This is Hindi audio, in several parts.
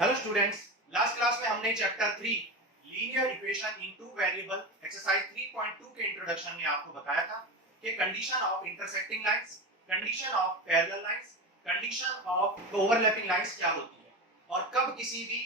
हेलो स्टूडेंट्स, लास्ट क्लास में हमने chapter 3 linear equation in two variable exercise 3.2 के इंट्रोडक्शन में आपको बताया था कि condition of intersecting lines, condition of parallel lines, condition of overlapping lines क्या होती है और कब किसी भी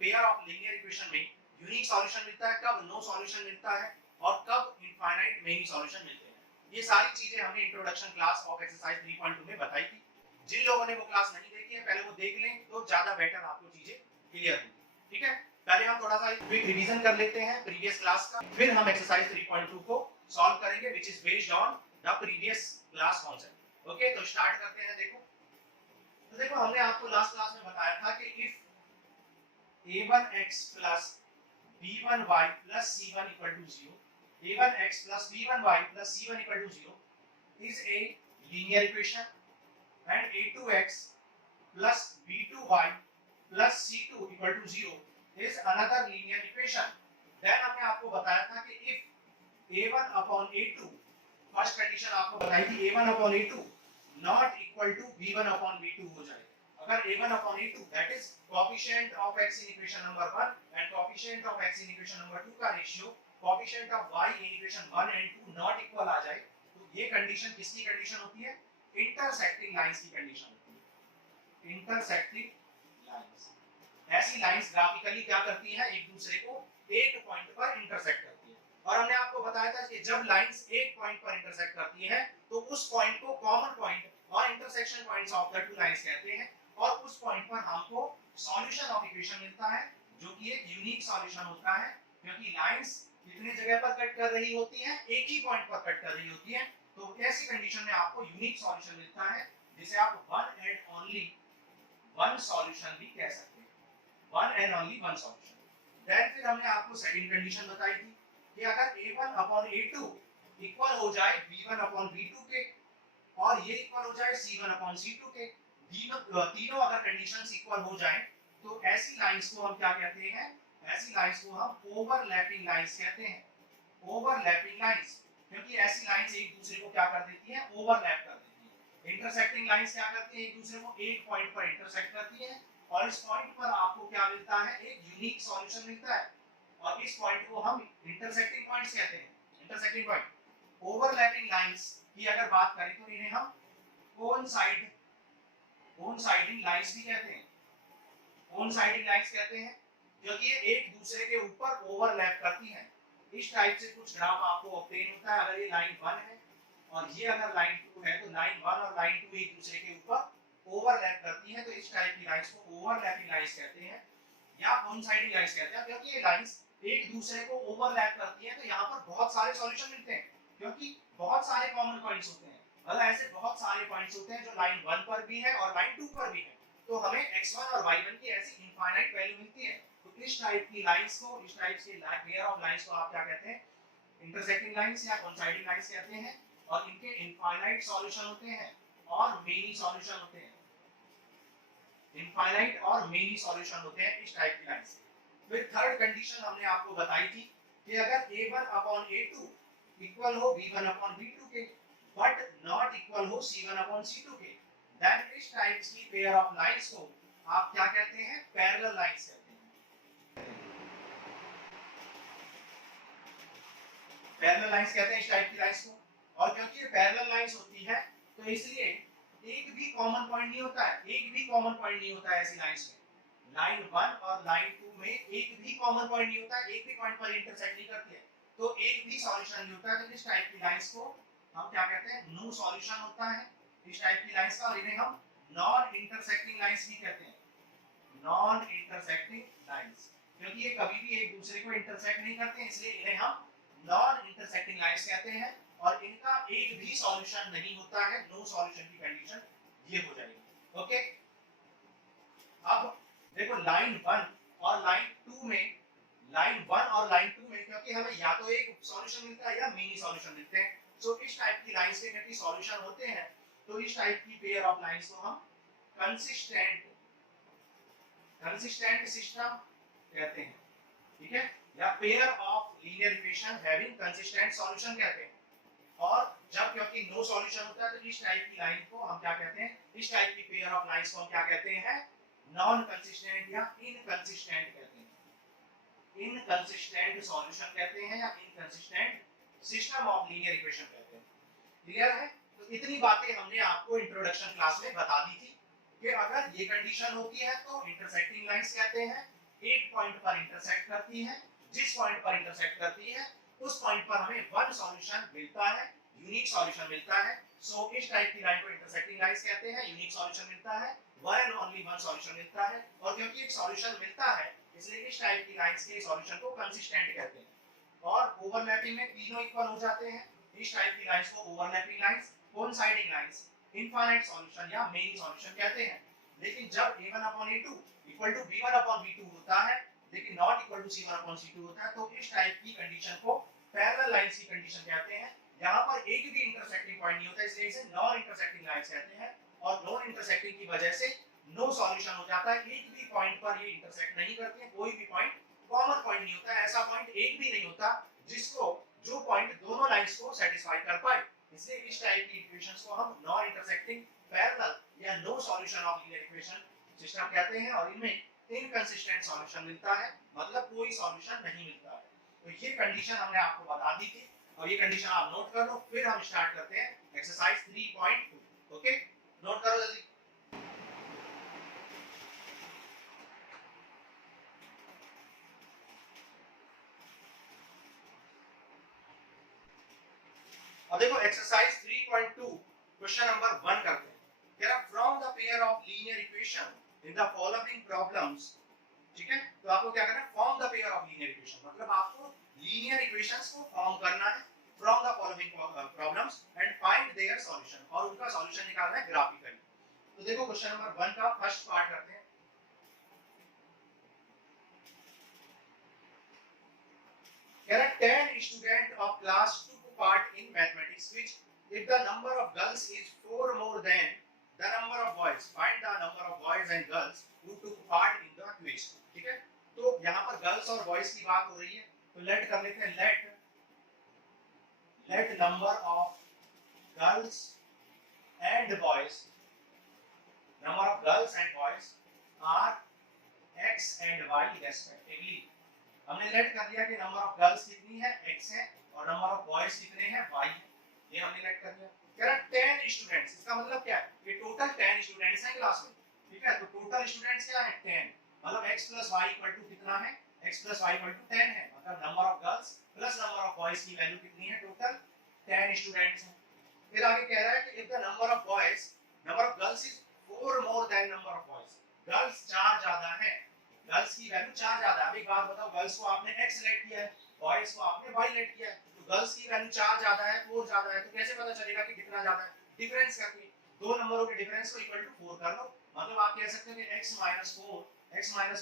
पेयर ऑफ लीनियर इक्वेशन में यूनिक सॉल्यूशन मिलता है, कब नो सॉल्यूशन मिलता है और कब इनफाइनाइट मेनी सॉल्यूशन मिलते हैं। ये सारी चीजें हमने इंट्रोडक्शन क्लास ऑफ एक्सरसाइज 3.2 में बताई थी। जिन लोगों ने वो क्लास नहीं देखी है पहले वो देख लें तो ज्यादा बेटर आपको चीजें क्लियर होंगी। ठीक है, पहले हम थोड़ा सा क्विक रिवीजन कर लेते हैं प्रीवियस क्लास का, फिर हम एक्सरसाइज 3.2 को सॉल्व करेंगे which is based on the previous class concept. Okay, तो स्टार्ट करते हैं। देखो हमने आपको लास्ट क्लास में बताया था कि if a1x plus b1y plus c1 equal to 0, a1x plus b1y plus c1 equal to 0 is a linear equation and a2x plus b2y plus c2 equal to 0 is another linear equation. Then हमने आपको बताया था कि if a1 upon a2, first condition आपको बताई थी a1 upon a2 not equal to b1 upon b2 हो जाए। अगर a1 upon a2 that is coefficient of x in equation number 1 and coefficient of x in equation number 2 का ratio coefficient of y in equation 1 and 2 not equal आ जाए तो ये कंडीशन किसकी कंडीशन होती है? इंटरसेक्टिंग लाइंस की कंडीशन होती है। इंटरसेक्टिंग लाइंस, ऐसी लाइंस ग्राफिकली क्या करती हैं? एक दूसरे को एक पॉइंट पर इंटरसेक्ट करती है। और हमने आपको बताया था कि जब लाइंस एक पॉइंट पर इंटरसेक्ट करती हैं तो उस पॉइंट को कॉमन पॉइंट और intersection points of the two lines कहते हैं और उस पॉइंट पर हमको सॉल्यूशन ऑफ इक्वेशन मिलता है जो कि एक यूनिक सॉल्यूशन होता है, क्योंकि लाइंस जितने जगह पर कट कर रही होती हैं एक ही पॉइंट पर कट कर रही होती हैं। तो ऐसी कंडीशन में आपको यूनिक सॉल्यूशन मिलता है जिसे आप one and only one solution भी कह सकते हैं, one and only one solution. Then फिर हमने आपको सेकंड कंडीशन बताई थी कि अगर a1 अपॉन a2 इक्वल हो जाए b1 अपॉन b2 के और ये इक्वल हो जाए c1 अपॉन c2 के, तीनों अगर कंडीशंस इक्वल हो जाएं तो ऐसी लाइंस को हम क्या कहते हैं? ऐसी लाइंस को हम ओवरलैपिंग लाइंस कहते हैं। ओवरलैपिंग लाइंस, क्योंकि ऐसी लाइंस एक दूसरे को क्या कर देती हैं? ओवरलैप कर देती हैं। इंटरसेक्टिंग लाइंस क्या करती हैं? एक दूसरे को एक पॉइंट पर इंटरसेक्ट करती हैं और इस पॉइंट पर आपको क्या मिलता है? एक यूनिक सॉल्यूशन मिलता है और इस पॉइंट को हम इंटरसेक्टिंग पॉइंट्स कहते हैं। Intersecting point. ओवरलैपिंग लाइंस की अगर बात करें तो इन्हें हम कोइंसाइडिंग लाइंस भी कहते हैं। कोइंसाइडिंग लाइंस कहते हैं क्योंकि ये एक दूसरे के ऊपर ओवरलैप करती हैं। इस टाइप से कुछ ग्राफ आपको ऑब्टेन होता है। अगर ये लाइन 1 है और ये अगर लाइन 2 है तो लाइन 1 और लाइन 2 एक दूसरे के ऊपर ओवरलैप करती हैं, तो इस टाइप की लाइंस को ओवरलैपिंग लाइंस कहते हैं या कोइंसाइडिंग लाइंस कहते हैं। क्योंकि ये लाइंस एक दूसरे को ओवरलैप करती हैं तो यहाँ पर बहुत सारे सॉल्यूशन मिलते हैं क्योंकि बहुत सारे कॉमन पॉइंट्स होते हैं। मतलब ऐसे बहुत सारे पॉइंट्स होते हैं जो लाइन 1 पर भी है और लाइन 2 पर भी है, तो हमें x1 और y1 की ऐसी इनफाइनाइट वैल्यू मिलती है। तो इस टाइप की लाइंस को, इस टाइप के पेयर ऑफ लाइंस को आप क्या कहते हैं? इंटरसेक्टिंग लाइंस या कोइंसाइडिंग लाइंस कहते हैं और इनके इनफाइनाइट सॉल्यूशन होते हैं और मेनी सॉल्यूशन होते हैं। इनफाइनाइट और मेनी सॉल्यूशन होते हैं इस टाइप की लाइंस। फिर थर्ड कंडीशन हमने आपको बताई थी कि अगर a1 अपॉन a2 इक्वल हो b1 अपॉन b2 के बट नॉट इक्वल हो c1 अपॉन c2 के, देन इस टाइप्स की पेयर ऑफ लाइंस को आप क्या कहते हैं? पैरेलल लाइंस कहते हैं। पैरेलल लाइंस कहते हैं इस टाइप की लाइंस को। और क्योंकि ये पैरेलल लाइंस होती है तो इसलिए एक भी कॉमन पॉइंट नहीं होता है, एक भी कॉमन पॉइंट नहीं होता है ऐसी लाइंस में। लाइन 1 और लाइन 2 में एक भी कॉमन पॉइंट नहीं होता है, एक भी पॉइंट पर इंटरसेक्ट नहीं करती है, तो एक भी सॉल्यूशन नहीं होता है। तो इस टाइप की लाइंस को हम क्या कहते हैं? नो सॉल्यूशन होता है इस टाइप की लाइंस का और इन्हें हम नॉन इंटरसेक्टिंग लाइंस भी कहते हैं। नॉन इंटरसेक्टिंग लाइंस, क्योंकि ये कभी भी एक दूसरे को इंटरसेक्ट नहीं करते हैं इसलिए इन्हें हम नॉन इंटरसेक्टिंग लाइंस कहते हैं और इनका एक भी सॉल्यूशन नहीं होता है। नो सॉल्यूशन की कंडीशन ये हो जाएगी। ओके, अब देखो लाइन 1 और लाइन 2 में, लाइन 1 और लाइन 2 में क्योंकि हमें या तो एक सॉल्यूशन मिलता है या मेनी सॉल्यूशन मिलते हैं, तो इस टाइप की लाइंस के क्योंकि सॉल्यूशन होते हैं तो इस टाइप की पेयर ऑफ लाइंस को हम कंसिस्टेंट सिस्टम कहते हैं। ठीक है, या pair of linear equation having consistent solution कहते हैं। और जब क्योंकि नो सॉल्यूशन होता है तो इस टाइप की लाइन को हम क्या कहते हैं? इस टाइप की पेयर ऑफ लाइंस को हम क्या कहते हैं? नॉन कंसिस्टेंट या इनकंसिस्टेंट कहते हैं। इनकंसिस्टेंट सॉल्यूशन कहते हैं या inconsistent system of linear equation कहते हैं। क्लियर है? तो इतनी बातें हमने आपको इंट्रोडक्शन क्लास में बता दी थी कि अगर ये कंडीशन होती है तो इंटरसेक्टिंग लाइंस कहते हैं, एक पॉइंट पर इंटरसेक्ट करती है, जिस पॉइंट पर इंटरसेक्ट करती है उस पॉइंट पर हमें वन सॉल्यूशन मिलता है, यूनिक सॉल्यूशन मिलता है। सो इस टाइप की लाइन को इंटरसेक्टिंग लाइंस कहते हैं, यूनिक सॉल्यूशन मिलता है, one and only one solution मिलता है। और क्योंकि एक सॉल्यूशन मिलता है इसलिए इस टाइप की लाइंस के सॉल्यूशन को कंसिस्टेंट कहते हैं। और ओवरलैपिंग में तीनों इक्वल हो जाते हैं, इस टाइप की लाइंस को overlapping lines, coinciding lines, infinite solution या मेनी सॉल्यूशन कहते हैं। लेकिन जब a1/a2 इक्वल टू b1/b2 होता है लेकिन नॉट इक्वल टू c1/c2 होता है तो इस टाइप की कंडीशन को पैरेलल लाइंस की कंडीशन कहते हैं। यहां पर एक भी इंटरसेक्टिंग पॉइंट नहीं होता इसलिए इसे नॉन इंटरसेक्टिंग लाइंस कहते हैं। और नॉन इंटरसेक्टिंग की वजह से नो सॉल्यूशन हो जाता है, एक भी पॉइंट पर ये इंटरसेक्ट नहीं करती है, कोई भी पॉइंट कॉमन पॉइंट नहीं होता, ऐसा पॉइंट एक भी नहीं होता जिसको जो पॉइंट दोनों लाइंस को सेटिस्फाई कर पाए। इसलिए इस टाइप की इक्वेशंस को हम नॉन इंटरसेक्टिंग पैरेलल या no solution of linear equation system कहते हैं। और इनमें इनकंसिस्टेंट सॉल्यूशन मिलता है, मतलब कोई सॉल्यूशन नहीं मिलता है। तो ये कंडीशन हमने आपको बता दी थी और ये कंडीशन आप नोट कर लो। फिर हम स्टार्ट करते हैं एक्सरसाइज 3.2। ओके, नोट करो जल्दी। अब देखो एक्सरसाइज 3.2 क्वेश्चन नंबर 1 करते हैं। कह रहा from the pair of linear equation in the following problems. ठीक है, तो आपको क्या करना है, form the pair of linear equation, मतलब आपको लीनियर इक्वेशंस को फॉर्म करना है from the following problems and find their solution, और उनका सॉल्यूशन निकालना है ग्राफिकली। तो देखो क्वेश्चन नंबर 1 का फर्स्ट पार्ट करते हैं। कह रहा 10 student of class 2 took part in mathematics which if the number of girls is 4 more than the number of boys, find the number of boys and girls who took part in the quiz। ठीक है, तो यहाँ पर गर्ल्स और बॉयज की बात हो रही है तो लेट कर लेते हैं, let number of girls and boys, number of girls and boys are x and y respectively. हमने लेट कर दिया कि नंबर ऑफ गर्ल्स कितनी है x है और नंबर ऑफ बॉयज कितने हैं y है, ये हमने लेट कर दिया। कह रहा 10 स्टूडेंट्स, इसका मतलब क्या है कि टोटल 10 स्टूडेंट्स हैं क्लास में। ठीक है, तो टोटल स्टूडेंट्स क्या है 10, मतलब x + y = कितना है, x + y = 10 है, मतलब number of girls plus number of boys की वैल्यू कितनी है, टोटल 10 स्टूडेंट्स हैं। फिर आगे कह रहा है कि if the number of boys, number of girls is 4 more than number of boys, girls 4 ज्यादा है, गर्ल्स की वैल्यू 4 ज्यादा है। अब एक बात बताओ, गर्ल्स को आपने x लेट किया है, बॉयज को आपने y लेट किया है, तो गर्ल्स की वैल्यू 4 ज्यादा है 4 ज्यादा है, तो कैसे पता चलेगा कि कितना ज्यादा है, डिफरेंस करके दो नंबरों के डिफरेंस को इक्वल टू 4 कर लो। मतलब आप कह सकते हो कि x - 4 x - y =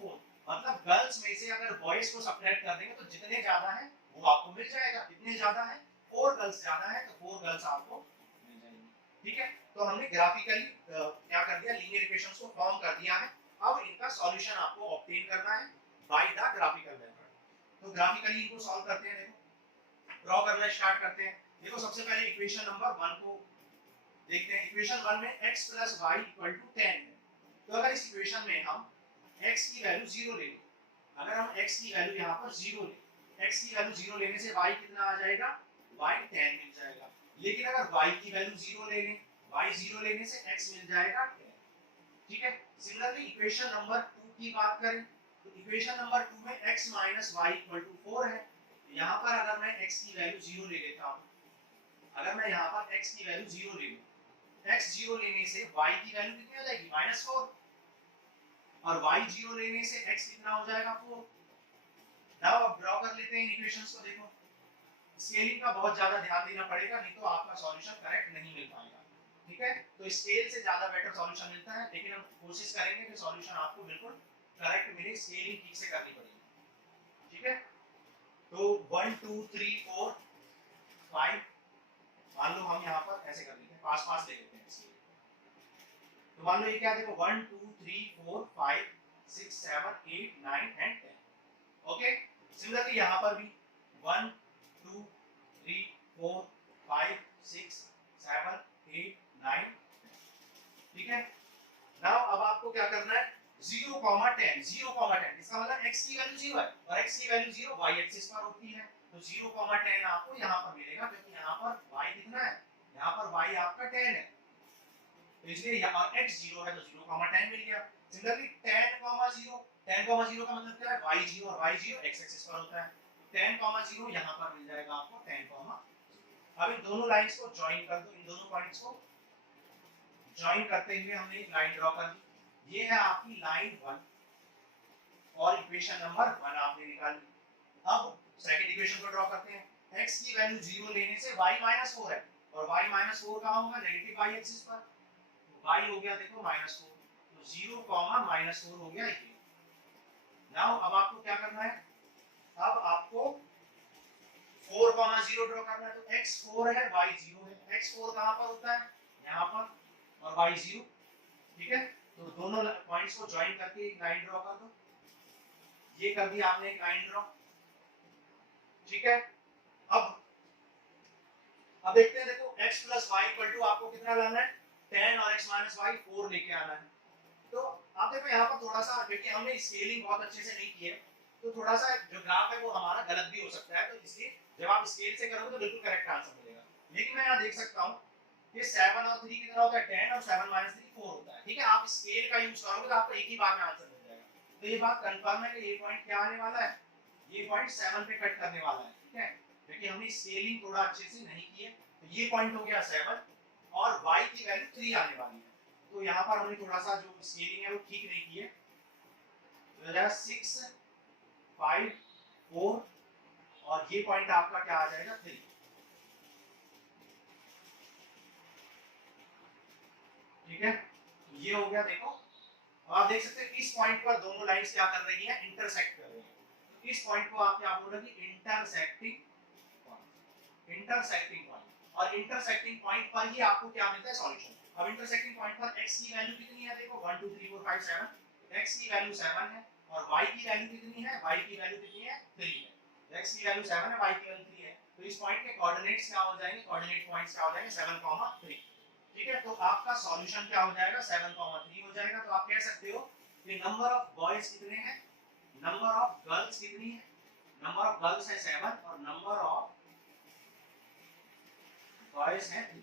4, मतलब गर्ल्स में से अगर बॉयज को सबट्रैक्ट कर देंगे तो जितने ज्यादा है वो आपको मिल जाएगा, जितने ज्यादा है 4 गर्ल्स ज्यादा है तो 4 गर्ल्स आपको मिल जाएंगी। ठीक है, तो हमने ग्राफिकली क्या कर दिया, लीनियर इक्वेशंस को फॉर्म कर दिया है। अब इनका सॉल्यूशन आपको ऑब्टेन करना है बाय द ग्राफिकल मेथड। तो ग्राफिकली इनको सॉल्व करते हैं, देखो ड्रॉ करना स्टार्ट करते हैं। देखो सबसे पहले इक्वेशन नंबर 1 को देखते हैं। इक्वेशन 1 में x + y = 10 है, तो अगर इस इक्वेशन में हम x की वैल्यू 0 ले लें, अगर हम x की वैल्यू यहाँ पर 0 लें, x की वैल्यू 0 लेने से y कितना आ जाएगा, y 10 मिल जाएगा। लेकिन अगर y की वैल्यू 0 ले लें, y 0 लेने से x मिल जाएगा 10। ठीक है, सिमिलरली इक्वेशन नंबर 2 की बात करें तो इक्वेशन नंबर 2 में x - y = 4 है। यहाँ पर अगर मैं x की वैल्यू 0 ले लेता हूँ, अगर मैं यहाँ पर x की वैल्यू 0 ले लूँ, x 0 लेने से y की वैल्यू कितनी हो जाएगी, -4, और y 0 लेने से x कितना हो जाएगा 4। नाउ अब ड्रॉ कर लेते हैं इक्वेशंस को। देखो स्केलिंग का बहुत ज्यादा ध्यान देना पड़ेगा, नहीं तो आपका सॉल्यूशन करेक्ट नहीं मिल पाएगा। ठीक है, तो स्केल से ज्यादा बेटर सॉल्यूशन मिलता है, लेकिन हम कोशिश करेंगे कि सॉल्यूशन आपको बिल्कुल करेक्ट मिले, स्केलिंग ठीक से करनी पड़ेगी। ठीक है, तो 1 2 3 4 5, मान लो हम यहाँ पर ऐसे कर लेते हैं, पास पास ले लेते हैं इसलिए। तो मान लो ये क्या, देखो 1 2 3 4 5 6 7 8 9 एंड 10। ओके, सिमिलरली यहाँ पर भी 1 2 3 4 5 6 7 8 9। ठीक है, नाउ अब आपको क्या करना 0,10 0,10 इसका मतलब x की वैल्यू 0 है और x की वैल्यू 0 y एक्सिस पर होती है, तो 0,10 आपको यहाँ पर मिलेगा क्योंकि यहाँ पर y कितना है, यहाँ पर y आपका 10 है, तो इसलिए यहाँ x 0 है तो 0,10 मिल गया। सिमिलरली 10,0 10,0 का मतलब क्या है, y 0 और y 0 x एक्सिस पर होता है, 10,0 यहाँ पर मिल जाएगा आपको 10,0। अब इन दोनों लाइंस को ज्वाइन कर दो, इन दोनों पॉइंट्स को ज्वाइन करते हुए हमने एक लाइन ड्रॉ कर दी, ये है आपकी लाइन 1 और इक्वेशन नंबर 1 आपने निकाली। अब सेकंड इक्वेशन को ड्रॉ करते हैं, x की वैल्यू 0 लेने से y - 4 है और y - 4 कहां होगा, नेगेटिव y एक्सिस पर, तो y हो गया देखो -4, तो 0, -4 हो गया ये। नाउ अब आपको क्या करना है, अब आपको 4,0 ड्रॉ करना है, तो x 4 है y 0 है, x 4 कहां पर होता है, यहां पर, और y 0, ठीक है, तो दोनों पॉइंट्स को ज्वाइन करके एक लाइन ड्रॉ कर दो, ये कर दिया आपने एक लाइन ड्रॉ, ठीक है। अब देखते हैं, देखो x + y = आपको कितना लाना है, 10 और x - y 4 लेके आना है। तो आप देखो यहाँ पर थोड़ा सा, क्योंकि हमने स्केलिंग बहुत अच्छे से नहीं की है, तो थोड़ा सा जो ग्राफ है वो हमारा गलत भी हो सकता है, तो इसलिए जब आप स्केल से करोगे तो बिल्कुल करेक्ट आंसर मिलेगा। लेकिन मैं यहाँ देख सकता हूँ कि 7 और 3 कितना होता है, 10 और 7 - 3 4 होता है, ठीक है। आप स्केल का यूज करोगे तो आपको एक ही बार में आंसर मिल जाएगा, तो ये बात कंफर्म है कि ये पॉइंट क्या आने वाला है, ये पॉइंट 7 पे कट करने वाला है, ठीक है, क्योंकि हमने स्केलिंग थोड़ा अच्छे से नहीं की है, तो ये पॉइंट हो गया 7 और y की वैल्यू 3 आने वाली है, तो यहाँ पर हमने थोड़ा सा जो स्केलिंग है वो ठीक नहीं की है, तो हो जाएगा 6 5 4 और ये पॉइंट आपका क्या आ जाएगा 3, ठीक है, ये हो गया। देखो अब आप देख सकते हैं इस पॉइंट पर दोनों लाइंस क्या कर रही है, इंटरसेक्ट कर रही है, तो इस पॉइंट को आप क्या बोलोगे, इंटरसेक्टिंग पॉइंट, इंटरसेक्टिंग पॉइंट, और इंटरसेक्टिंग पॉइंट पर ही आपको क्या मिलता है, सॉल्यूशन। अब इंटरसेक्टिंग पॉइंट पर x की वैल्यू कितनी है, देखो 1 2 3 4 5 7, x की वैल्यू 7 है और y की वैल्यू कितनी है, y की वैल्यू कितनी है 3 है, x की वैल्यू 7 है, y की वैल्यू 3 है, तो इस पॉइंट के कोऑर्डिनेट्स क्या हो जाएंगे, कोऑर्डिनेट पॉइंट्स क्या हो जाएंगे 7, 3, ठीक है। तो आपका सॉल्यूशन क्या हो जाएगा, 7, 3 हो जाएगा। तो आप कह सकते हो कि नंबर ऑफ बॉयज कितने हैं, नंबर ऑफ गर्ल्स कितनी है, नंबर ऑफ गर्ल्स है 7 और नंबर ऑफ बॉयज है 3,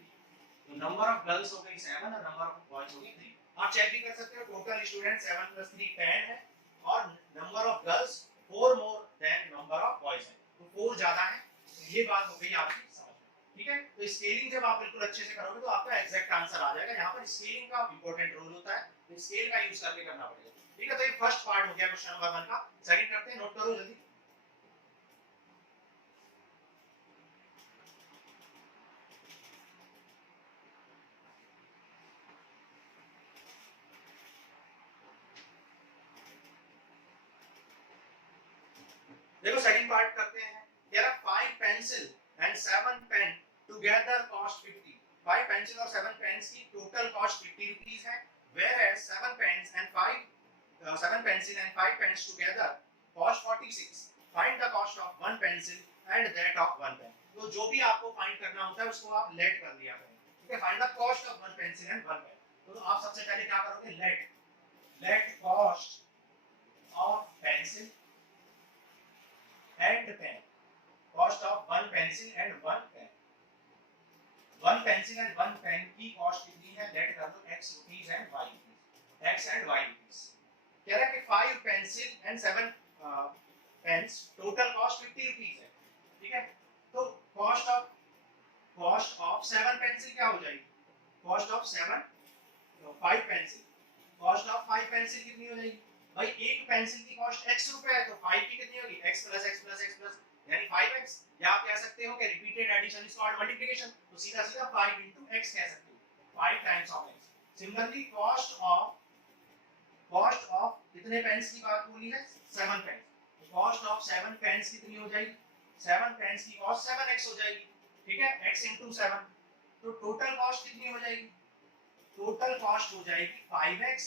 तो नंबर ऑफ गर्ल्स हो गई 7 और नंबर ऑफ बॉयज हो गई 3। आप चेक भी कर सकते हो, टोटल स्टूडेंट 7 + 3 10 है और number of girls 4 more than number of boys है, तो 4 ज्यादा है, तो ये बात हो गई आपकी समझ में, ठीक है। तो स्केलिंग जब आप बिल्कुल अच्छे से करोगे तो आपका एग्जैक्ट आंसर आ जाएगा। यहाँ पर स्केलिंग का इंपॉर्टेंट रोल होता है, तो स्केल का यूज करके करना पड़ेगा, ठीक है। तो ये फर्स्ट पार्ट हो गया क्वेश्चन नंबर 1 का। सेकंड करते हैं, नोट करो जल्दी। देखो सेकंड पार्ट करते हैं, there are 5 pencil and 7 pen together cost 50। 5 pencil और 7 पेन्स की टोटल कॉस्ट 50 रुपीस है, whereas 7 pens and 7 pencil and 5 pens together cost 46। find the cost of 1 pencil and that of 1 pen। तो जो भी आपको फाइंड करना होता है उसको आप लेट कर लिया करें, ठीक है। Find the cost of 1 pencil and 1 pen, तो आप सबसे पहले क्या करोगे, let cost of pencil and pen, cost of 1 pencil and 1 pen, 1 pencil and 1 pen की कॉस्ट कितनी है, लेट कर दो x rupees and y rupees, x and y rupees. कह रहा है कि 5 pencil and 7 pens total cost 50 rupees है, ठीक है। तो कॉस्ट ऑफ 7 पेंसिल क्या हो जाएगी, cost of 5 pencil, cost of 5 pencil कितनी हो जाएगी भाई, एक पेंसिल की कॉस्ट x रुपए है, तो 5 की कितनी होगी, x + x + x + यानी 5x, या आप कह सकते हो कि repeated addition is called multiplication, तो सीधा सीधा 5 * x कह सकते हो, 5 times of x। Similarly cost of कितने पेन्स की बात बोली है, 7 पेन्स, तो कॉस्ट ऑफ 7 पेन्स कितनी हो जाएगी, 7 पेन्स की कॉस्ट 7x हो जाएगी, ठीक है, x * 7, तो टोटल कॉस्ट कितनी हो जाएगी, टोटल कॉस्ट हो जाएगी 5x,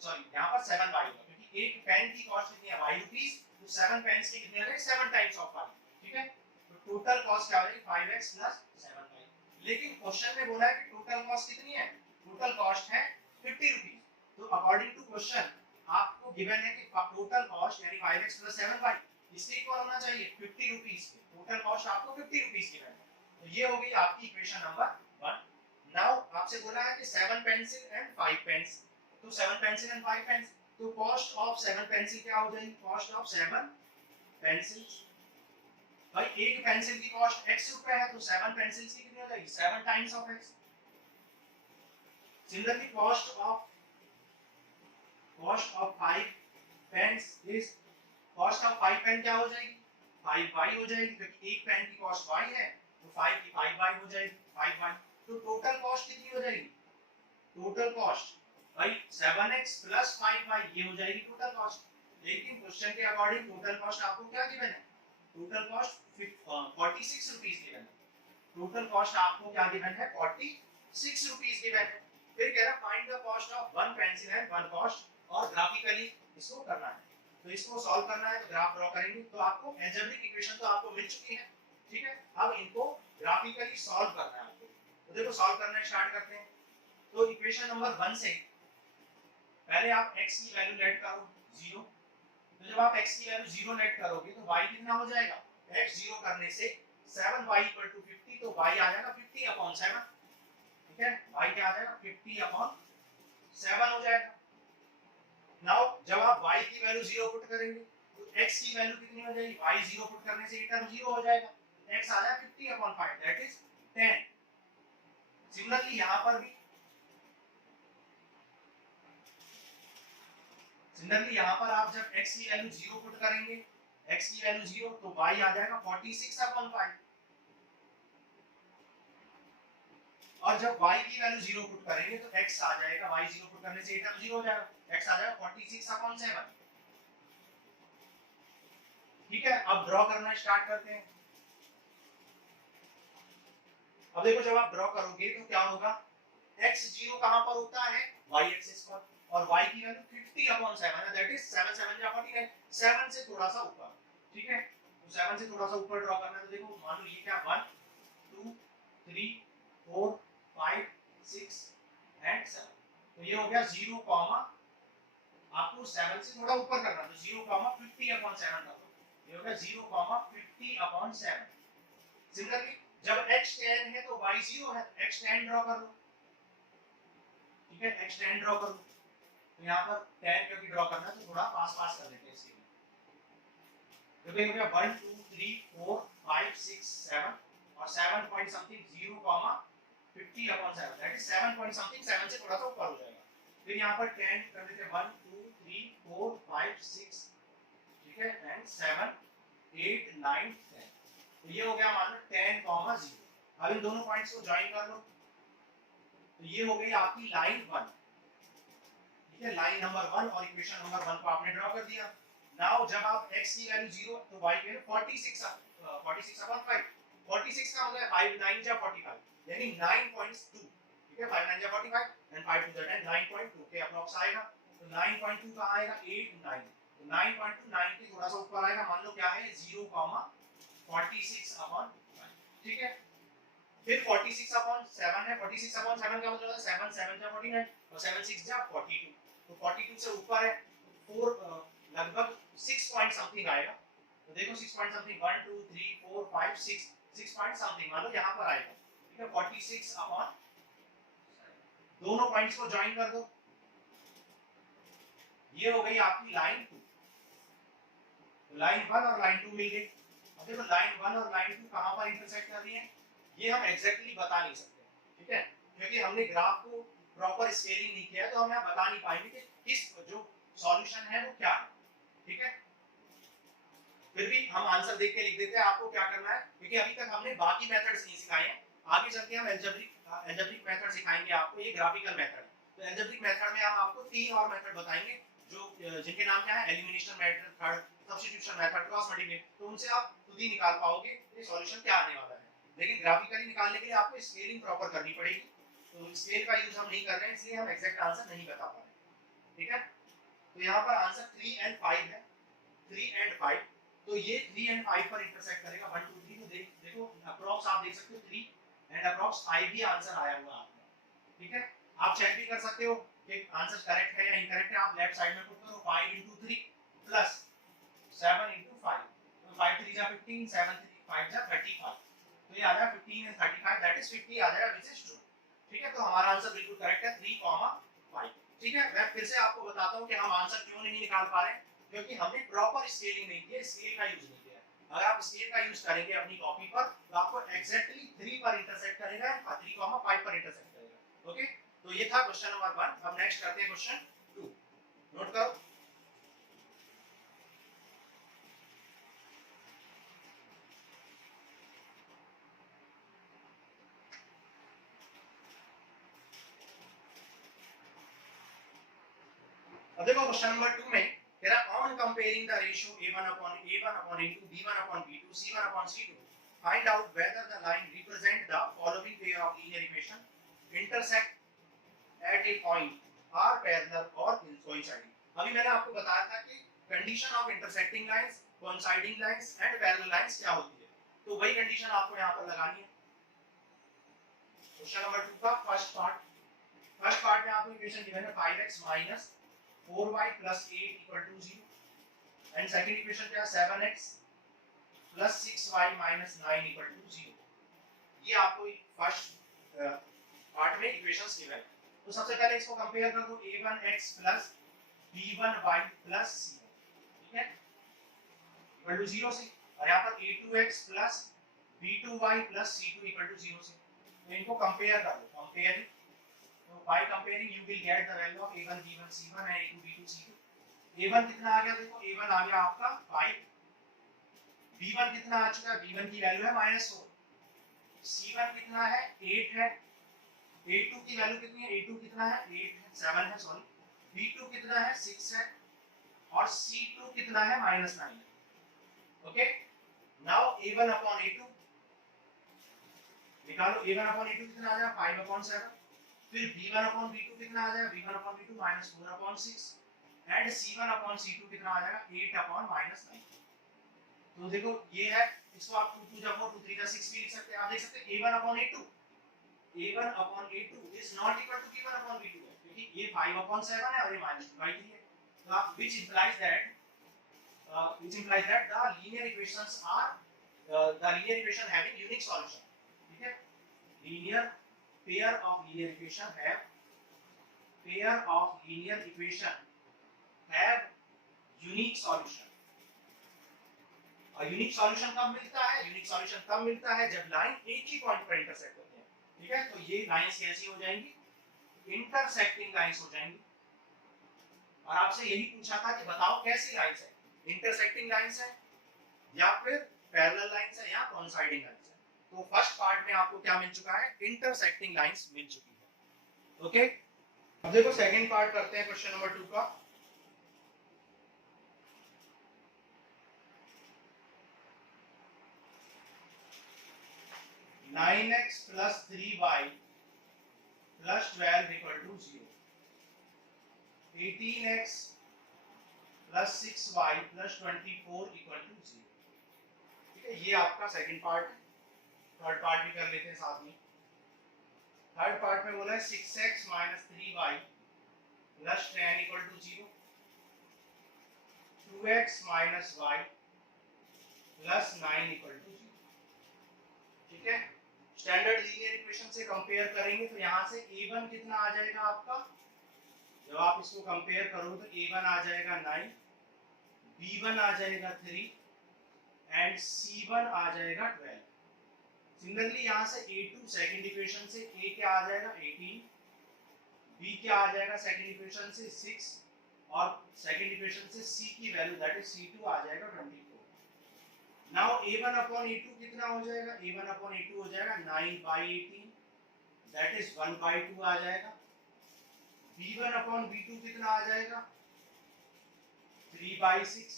सॉरी यहाँ पर 7y होगा, क्योंकि एक पेन की कॉस्ट कितनी है y रुपीस, तो 7 पेन्स की कितनी हो जाएगी 7 टाइम्स ऑफ y, ठीक है। तो टोटल कॉस्ट क्या हो जाएगी 5x + 7y। लेकिन क्वेश्चन में बोला है कि टोटल कॉस्ट कितनी है, टोटल कॉस्ट है 50 रुपीस, तो अकॉर्डिंग टू क्वेश्चन आपको गिवन है कि टोटल कॉस्ट यानी 5x + 7y इसके इक्वल होना चाहिए 50 रुपीस के। टोटल कॉस्ट आपको 50 रुपीस गिवन है। तो ये हो गई आपकी इक्वेशन नंबर 1। नाउ आपसे बोला है कि 7 पेंसिल एंड 5 पेन्स, तो 7 पेंसिल एंड 5 पेन्स, तो कॉस्ट ऑफ 7 पेंसिल क्या हो जाएगी? कॉस्ट ऑफ 7 पेंसिल्स, भाई एक पेंसिल की कॉस्ट x रुपए है, तो 7 पेंसिल्स की कितनी हो जाएगी? 7 times of x। Similarly cost of 5 pens is, cost of 5 pen क्या हो जाएगी? 5y हो जाएगी, क्योंकि एक पेन की कॉस्ट y है, तो 5 की 5y हो जाएगी, 5y। तो टोटल कॉस्ट कितनी हो जाएगी? टोटल कॉस्ट भाई 7x + 5y ये हो जाएगी टोटल कॉस्ट। लेकिन क्वेश्चन के अकॉर्डिंग टोटल कॉस्ट आपको क्या गिवन है? टोटल कॉस्ट 46 रुपीस गिवन है। टोटल कॉस्ट आपको क्या गिवन है? 46 रुपीस गिवन है। फिर कह रहा find the cost of 1 pencil and 1 cost, और ग्राफिकली इसको करना है। तो इसको सॉल्व करना है, तो ग्राफ ड्रॉ करेंगे। तो आपको अलजेब्रिक इक्वेशन तो आपको मिल चुकी है, ठीक है। अब इनको ग्राफिकली सॉल्व करना है आपको। तो देखो सॉल्व करना स्टार्ट करते हैं। तो इक्वेशन नंबर 1 से पहले आप x की वैल्यू लेट करो 0। तो जब आप x की वैल्यू 0 लेट करोगे तो y कितना हो जाएगा? x 0 करने से 7y = 50, तो y आ जाएगा 50/7, ठीक है। y क्या आ जाएगा? 50/7 हो जाएगा। नाउ जब आप y की वैल्यू 0 पुट करेंगे तो x की वैल्यू कितनी हो जाएगी? y 0 पुट करने से ये टर्म 0 हो जाएगा, x आ जाएगा 50/5 दैट इज 10। सिमिलरली यहां पर भी आप जब x की वैल्यू 0 पुट करेंगे, x की वैल्यू 0, तो y आ जाएगा 46/5। और जब y की वैल्यू 0 पुट करेंगे तो x आ जाएगा, y 0 पुट करने से ये टर्म 0 हो जाएगा, x आ जाएगा 46/7। ठीक है। अब ड्रॉ करना स्टार्ट करते हैं। अब देखो जब आप ड्रॉ करोगे तो क्या होगा? x 0 कहां पर होता है? y एक्सिस पर, और y की वैल्यू 50/7 है, दैट इज 7 7 जा 49, 7 से थोड़ा सा ऊपर, ठीक है। तो 7 से थोड़ा सा ऊपर ड्रॉ करना है। तो देखो मान लो ये क्या 1 2 3 4 5 6 एंड 7, तो ये हो गया 0, आपको 7 से थोड़ा ऊपर करना, तो 0,50/7 कर दो, ये हो गया 0,50/7। सिमिलरली जब x 10 है तो y 0 है, x 10 ड्रॉ कर लो, ठीक है, x 10 ड्रॉ कर लो। तो यहाँ पर 10 क्योंकि ड्रॉ करना है तो थोड़ा पास पास कर लेते हैं इसके लिए। तो ये हो गया 1 2 3 4 5 6 7, और 7 point something 0,50/7, that is 7 point something 7 से थोड़ा सा ऊपर हो जाएगा। फिर यहाँ पर 10 कर देते हैं 1 2 3 4 5 6, ठीक है, एंड 7 8 9 10। तो ये हो गया मान लो 10,0। अब इन दोनों पॉइंट्स को ज्वाइन कर लो, तो ये हो गई आपकी लाइन 1, ठीक है, लाइन नंबर 1, और इक्वेशन नंबर 1 को आपने ड्रॉ कर दिया। नाउ जब आप x की वैल्यू 0 तो y की वैल्यू 46/5, 46 का मतलब 5 9 जा 45, यानी 9.2, ठीक है, 5 9 जा 45 एंड 5 2 जा 10, 9.2 के अप्रॉक्स आएगा। तो 9.2 कहां आएगा? 8 9, तो 9.2 9 के थोड़ा सा ऊपर आएगा, मान लो क्या है 0,46/5, ठीक है। फिर 46/7 है, 46/7 का मतलब 7 7 जा 49 और 7 6 जा 42, तो 42 से ऊपर है 4, लगभग 6 पॉइंट समथिंग आएगा। तो देखो 6 पॉइंट समथिंग 1 2 3 4 5 6 पॉइंट समथिंग मान लो यहाँ पर आएगा, ठीक है, 46/7। दोनों पॉइंट्स को ज्वाइन कर दो, ये हो गई आपकी लाइन 2। तो लाइन 1 और लाइन 2 मिल गई। अब देखो लाइन 1 और लाइन 2 कहां पर इंटरसेक्ट कर रही है, ये हम एग्जैक्टली बता नहीं सकते, ठीक है, क्योंकि हमने ग्राफ को प्रॉपर स्केलिंग नहीं किया, तो हम यहाँ बता नहीं पाएंगे कि किस जो सॉल्यूशन है वो क्या है, ठीक है। फिर भी हम आंसर देख के लिख देते हैं। आपको क्या करना है, क्योंकि अभी तक हमने बाकी मेथड्स नहीं सिखाए हैं, आगे चल के हम अलजेब्रिक मेथड सिखाएंगे आपको, ये ग्राफिकल मेथड। तो अलजेब्रिक मेथड में हम आपको 3 और मेथड बताएंगे, जो जिनके नाम क्या है, elimination method, third substitution method, cross multiplication. तो उनसे आप खुद ही निकाल पाओगे ये सॉल्यूशन क्या आने वाला है। लेकिन ग्राफिकली निकालने के लिए आपको स्केलिंग प्रॉपर करनी पड़ेगी, तो स्केल का यूज हम नहीं कर रहे हैं, इसलिए हम एग्जैक्ट आंसर नहीं बता पा रहे, ठीक है। तो यहाँ पर आंसर 3 एंड 5 है, 3 एंड 5, तो ये 3 एंड 5 पर इंटरसेक्ट करेगा 1 2 3। तो देखो अप्रॉक्स आप देख सकते हो 3 एंड अप्रॉक्स 5 भी आंसर आया हुआ आपका, ठीक है। आप चेक भी कर सकते हो कि आंसर करेक्ट है या इनकरेक्ट है। आप लेफ्ट साइड में पुट करो 5 into 3 प्लस 7 into 5, तो 5 3 जा 15, 7 3 5 जा 35, तो ये आ जाएगा 15 and 35, दैट इज 50 आ जाएगा, विच इज ट्रू। ठीक है, तो हमारा आंसर बिल्कुल करेक्ट है 3, 5। ठीक है, मैं फिर से आपको बताता हूं कि हम आंसर क्यों नहीं निकाल पा रहे, क्योंकि हमने प्रॉपर स्केलिंग नहीं की है, स्केल का यूज नहीं किया है। अगर आप स्केल का यूज करेंगे अपनी कॉपी पर तो आपको एग्जैक्टली 3 पर इंटरसेक्ट करेगा, 3, 5 पर इंटरसेक्ट करेगा। ओके, तो ये था क्वेश्चन नंबर 1। अब नेक्स्ट करते हैं क्वेश्चन 2, नोट करो। अब देखो क्वेश्चन नंबर 2 में तेरा on comparing the ratio a1 upon a2 b1 upon b2 c1 upon c2 find out whether the line represent the following pair of linear equation intersect at a point are parallel or coinciding। अभी मैंने आपको बताया था कि condition of intersecting lines, coinciding lines and parallel lines क्या होती है, तो वही कंडीशन आपको यहां पर लगानी है। क्वेश्चन नंबर 2 का फर्स्ट पार्ट में आपको इक्वेशन गिवन है 5x minus 4y plus 8 equal to 0 and second equation क्या 7x plus 6y minus 9 equal to 0। ये आपको फर्स्ट पार्ट में इक्वेशंस गिवन है। तो सबसे पहले इसको कंपेयर कर दो a1x plus b1y plus c1, ठीक है, इक्वल टू 0 से, और यहां पर a2x plus b2y plus c2 equal to 0 से। तो इनको कंपेयर कर दो, कंपेयर, तो by comparing you will get the value of a1 b1 c1 and a2 b2 c2। a1 कितना आ गया, देखो a1 आ गया आपका 5, b1 कितना आ चुका है, b1 की वैल्यू है -4, c1 कितना है 8 है, a2 की वैल्यू कितनी है, a2 कितना है 8 है, 7 है सॉरी, b2 कितना है 6 है, और c2 कितना है -9 है। Okay, now a1 upon a2 निकालो, a1 upon a2 कितना आ जाएगा 5/7, फिर b1 upon b2 कितना आ जाएगा, b1 upon b2 -4/6 and c1 upon c2 कितना आ जाएगा 8/9। तो देखो ये है, इसको आप 2 2 4 2 3 6 भी लिख सकते हैं। आप देख सकते हैं a1 upon a2 is not equal to b1 upon b2 है, क्योंकि ये 5/7 है और ये -2/3 है। तो आप which implies that the linear equations are the linear equation having unique solution। ठीक है, linear pair of linear equation have unique solution। और यूनिक सॉल्यूशन कब मिलता है, यूनिक सॉल्यूशन तब मिलता है जब लाइन एक ही पॉइंट पर इंटरसेक्ट होती है। ठीक है, तो ये लाइंस कैसी हो जाएंगी, इंटरसेक्टिंग लाइंस हो जाएंगी। और आपसे यही पूछा था कि बताओ कैसी लाइंस है, इंटरसेक्टिंग लाइंस है या फिर पैरेलल लाइंस है या कोइंसाइडिंग लाइंस है। तो फर्स्ट पार्ट में आपको क्या मिल चुका है, इंटरसेक्टिंग लाइंस मिल चुकी है। ओके, अब देखो सेकंड पार्ट करते हैं क्वेश्चन नंबर 2 का। Nine x plus 3y plus 12 equal to 0, 18x plus 6y plus 24 equal to 0। ठीक है, ये आपका सेकंड पार्ट है। थर्ड पार्ट भी कर लेते हैं साथ में। थर्ड पार्ट में बोला है 6x minus 3y plus 10 equal to 0, 2x minus y plus 9 equal to 0। ठीक है, स्टैंडर्ड लीनियर इक्वेशन से कंपेयर करेंगे तो यहाँ से a1 कितना आ जाएगा आपका, जब आप इसको कंपेयर करो तो a1 आ जाएगा 9, b1 आ जाएगा 3 एंड c1 आ जाएगा 12। सिमिलरली यहाँ से a2 सेकंड इक्वेशन से a क्या आ जाएगा 18, b क्या आ जाएगा सेकंड इक्वेशन से 6 और सेकंड इक्वेशन से c की वैल्यू दैट इज c2 आ जाएगा 24। नाउ a1 upon a2 कितना हो जाएगा, a1 upon a2 हो जाएगा 9/18 दैट इज 1/2 आ जाएगा। b1 upon b2 कितना आ जाएगा 3/6,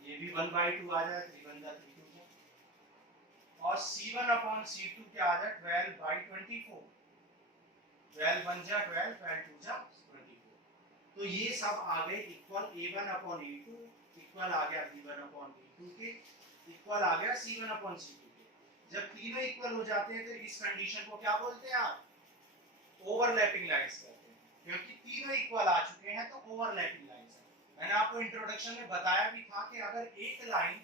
ये भी 1/2 आ जाएगा, 3 1 जा 3 2 जा। और c1 upon c2 क्या आ जाएगा 12/24, 12 1 जा 12, 12 2 जा 24। तो ये सब आ गए equal a1 upon a2 equal आ गया b1 upon b2 के, इक्वल आ गया c1 upon c2 के। जब तीनों इक्वल हो जाते हैं तो इस कंडीशन को क्या बोलते हैं आप, ओवरलैपिंग लाइंस कहते हैं, क्योंकि तीनों इक्वल आ चुके हैं तो ओवरलैपिंग लाइंस है। मैंने आपको इंट्रोडक्शन में बताया भी था कि अगर एक लाइन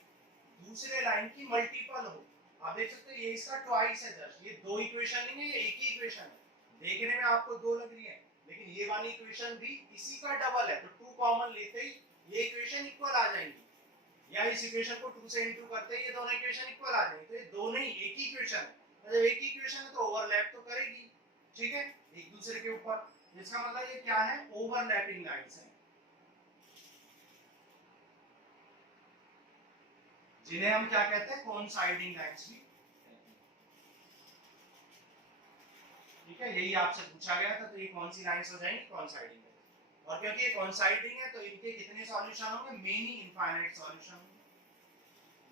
दूसरे लाइन की मल्टीपल हो, आप देख सकते हैं ये इसका ट्वाइस है, जस्ट ये दो इक्वेशन नहीं है, ये एक ही इक्वेशन है, देखने में आपको दो लग रही है लेकिन ये वाली इक्वेशन भी इसी का डबल है, तो टू कॉमन लेते ही ये इक्वेशन इक्वल आ जाएंगी, या इस इक्वेशन को 2 से इनटू करते ही ये दोनों इक्वेशन इक्वल आ जाएंगे। तो ये दो नहीं एक ही इक्वेशन है, जब एक ही इक्वेशन है तो ओवरलैप तो करेगी, ठीक है, एक दूसरे के ऊपर। इसका मतलब ये क्या है, ओवरलैपिंग लाइंस है, जिन्हें हम क्या कहते हैं, कोइंसाइडिंग लाइंस भी कहते हैं। ठीक है, यही आपसे पूछा गया था, तो ये कौन सी लाइंस हो जाएंगी, कोइंसाइडिंग। और क्योंकि ये कोइंसाइडिंग है तो इनके कितने सॉल्यूशन होंगे, मेनी इनफाइनाइट सॉल्यूशन होंगे,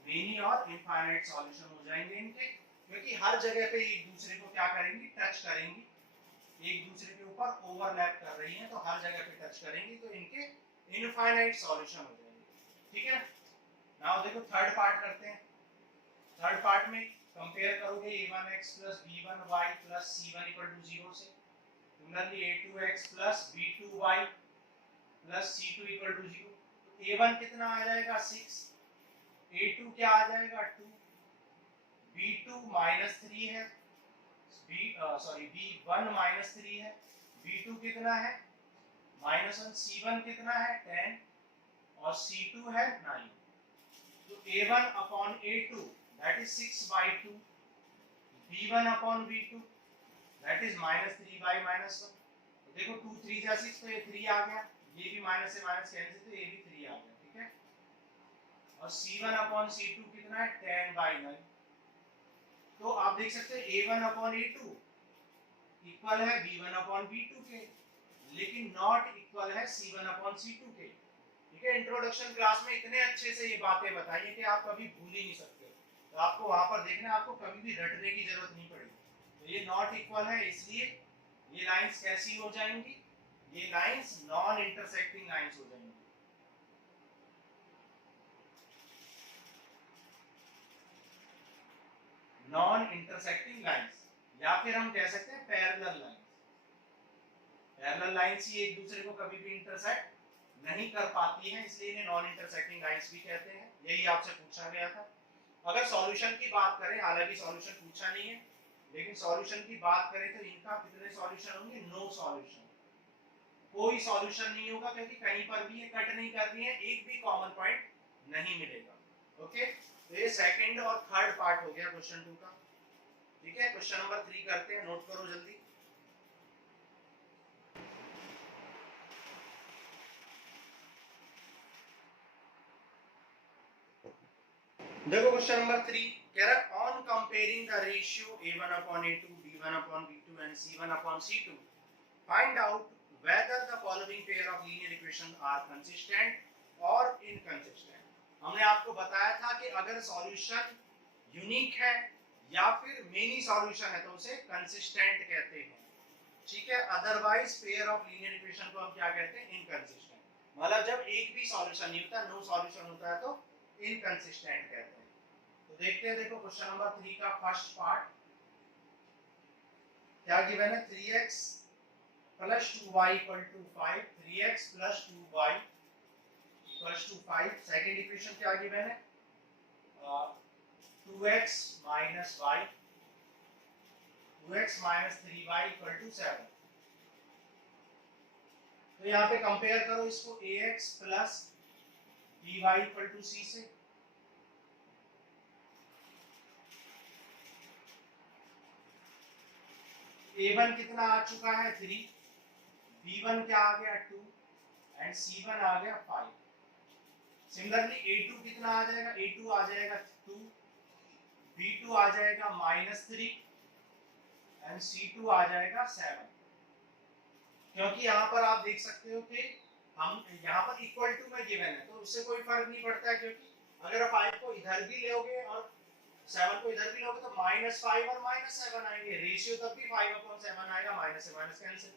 मेनी और इनफाइनाइट सॉल्यूशन हो जाएंगे इनके, क्योंकि हर जगह पे एक दूसरे को क्या करेंगी, टच करेंगी, एक दूसरे के ऊपर ओवरलैप कर रही हैं तो हर जगह पे टच करेंगी, तो इनके इनफाइनाइट सॉल्यूशन हो जाएंगे। ठीक है, नाउ देखो थर्ड पार्ट करते हैं। थर्ड पार्ट में कंपेयर करोगे a1x plus b1y plus c1 equal to 0 से, similarly a2x plus b2y plus c2 equal to 0, तो a1 कितना आ जाएगा 6, a2 क्या आ जाएगा 2, b2 -3 है, b1 -3 है, b2 कितना है -1, c1 कितना है 10 और c2 है 9, तो a1 upon a2 that is 6/2, b1 upon b2 that is -3/-1, तो देखो 2 3 जा 6 तो ये 3 आ गया, ये भी माइनस से माइनस कैंसिल तो ये भी 3 आ गया, ठीक है, और c1 upon c2 कितना है 10/9, तो आप देख सकते हैं a1 upon a2 इक्वल है b1 upon b2 के, लेकिन नॉट इक्वल है c1 upon c2 के। ठीक है, इंट्रोडक्शन क्लास में इतने अच्छे से ये बातें बताइए कि आप कभी भूल ही नहीं सकते, तो आपको वहां पर देखना, आपको कभी भी रटने की जरूरत नहीं पड़ेगी। तो ये नॉट इक्वल है, इसलिए ये लाइंस कैसी हो जाएंगी, ये लाइंस नॉन इंटरसेक्टिंग लाइंस हो जाएंगी। नॉन इंटरसेक्टिंग लाइंस, या फिर हम कह सकते हैं पैरेलल लाइंस। पैरेलल लाइंस ही एक दूसरे को कभी भी इंटरसेक्ट नहीं कर पाती हैं, इसलिए इन्हें नॉन इंटरसेक्टिंग लाइंस भी कहते हैं। यही आपसे पूछा गया था। अगर सॉल्यूशन की बात करें, हालांकि सॉल्यूशन पूछा नहीं है, लेकिन सॉल्यूशन की बात करें तो इनका कितने सॉल्यूशन होंगे, नो सॉल्यूशन, कोई सॉल्यूशन नहीं होगा, क्योंकि कहीं पर भी ये कट नहीं कर रही है, एक भी कॉमन पॉइंट नहीं मिलेगा। ओके, तो ये सेकंड और थर्ड पार्ट हो गया क्वेश्चन 2 का। ठीक है, क्वेश्चन नंबर 3 करते हैं, नोट करो जल्दी। देखो क्वेश्चन नंबर 3 कह रहा है, on comparing the ratio a1 upon a2 b1 upon b2 and c1 upon c2 find out whether the following pair of linear equations are consistent or inconsistent। हमने आपको बताया था कि अगर सॉल्यूशन यूनिक है या फिर मेनी सॉल्यूशन है तो उसे कंसिस्टेंट कहते हैं। ठीक है, otherwise pair of linear equation को हम क्या कहते हैं, इनकंसिस्टेंट। मतलब जब एक भी सॉल्यूशन नहीं होता, नो सॉल्यूशन होता है, तो इनकंसिस्टेंट कहते हैं। तो देखते हैं, देखो क्वेश्चन नंबर 3 का फर्स्ट पार्ट क्या गिवन है, 3x plus 2y equal to 5, 3x plus 2y equals to 5। Second equation क्या गिवन है, 2x minus y, 2x minus 3y equal to 7। तो यहाँ पे कंपेयर करो इसको ax plus by equal to c से। a1 कितना आ चुका है 3, b1 क्या आ गया 2 एंड c1 आ गया 5। सिमिलरली a2 कितना आ जाएगा, a2 आ जाएगा 2, b2 आ जाएगा -3 एंड c2 आ जाएगा 7। क्योंकि यहाँ पर आप देख सकते हो कि हम यहाँ पर इक्वल टू में गिवन है, तो उससे कोई फर्क नहीं पड़ता है, क्योंकि अगर आप 5 को इधर भी लोगे और 7 को इधर भी लोगे तो -5 और -7 आएंगे, रेशियो तब भी 5/7 आएगा, माइनस से माइनस कैंसिल।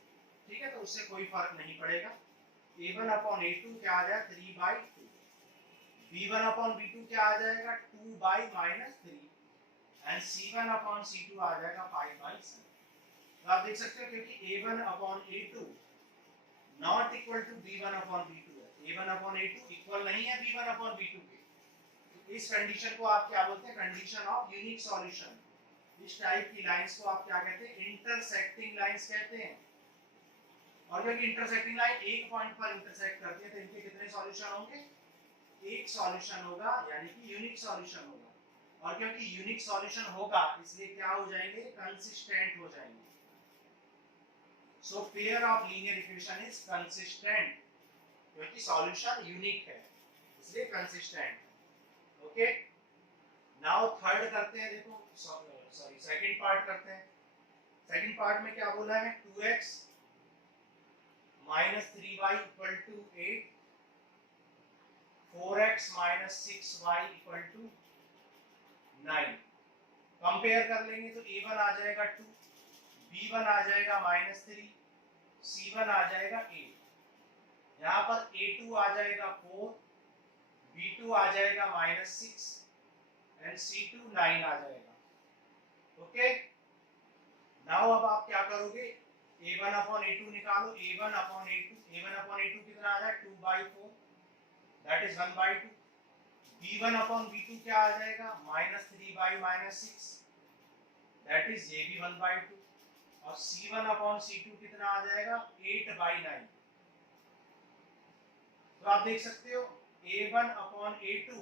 ठीक है, तो उससे कोई फर्क नहीं पड़ेगा। a1 upon a2 क्या आ जाएगा 3/2, b1 upon b2 क्या आ जाएगा 2/-3 एंड c1 upon c2 आ जाएगा 5/7। तो आप देख सकते हो क्योंकि a1 upon a2 not equal to b1 upon b2 है, a1 अपॉन a2 इक्वल नहीं है b1 अपॉन b2 के। तो इस कंडीशन को आप क्या बोलते हैं, कंडीशन ऑफ यूनिक सॉल्यूशन। इस टाइप की लाइंस को आप क्या कहते हैं, इंटरसेक्टिंग लाइंस कहते हैं। और क्योंकि इंटरसेक्टिंग लाइन एक पॉइंट पर इंटरसेक्ट करती है तो इनके कितने सॉल्यूशन होंगे, एक सॉल्यूशन होगा, यानी कि यूनिक सॉल्यूशन होगा। और क्योंकि यूनिक सॉल्यूशन होगा इसलिए क्या हो जाएंगे, कंसिस्टेंट हो जाएंगे। So pair of linear equation is consistent, क्योंकि सॉल्यूशन यूनिक है इसलिए कंसिस्टेंट। ओके, नाउ थर्ड करते हैं, देखो सॉरी सेकंड पार्ट करते हैं। सेकंड पार्ट में क्या बोला है, 2x minus 3y equal to 8, 4x minus 6y equal to 9। Compare कर लेंगे तो a1 आ जाएगा 2, b1 आ जाएगा -3, c1 आ जाएगा 8। यहाँ पर a2 आ जाएगा 4, b2 आ जाएगा -6 एंड c2 9 आ जाएगा। ओके, नाउ अब आप क्या करोगे, a1 अपॉन a2 निकालो, a1 अपॉन a2 कितना आ जाएगा 2/4 that is 1/2। b1 upon b2 क्या आ जाएगा -3/-6 दैट इज ये भी 1/2। और c1 अपॉन c2 कितना आ जाएगा 8/9। तो आप देख सकते हो a1 अपॉन a2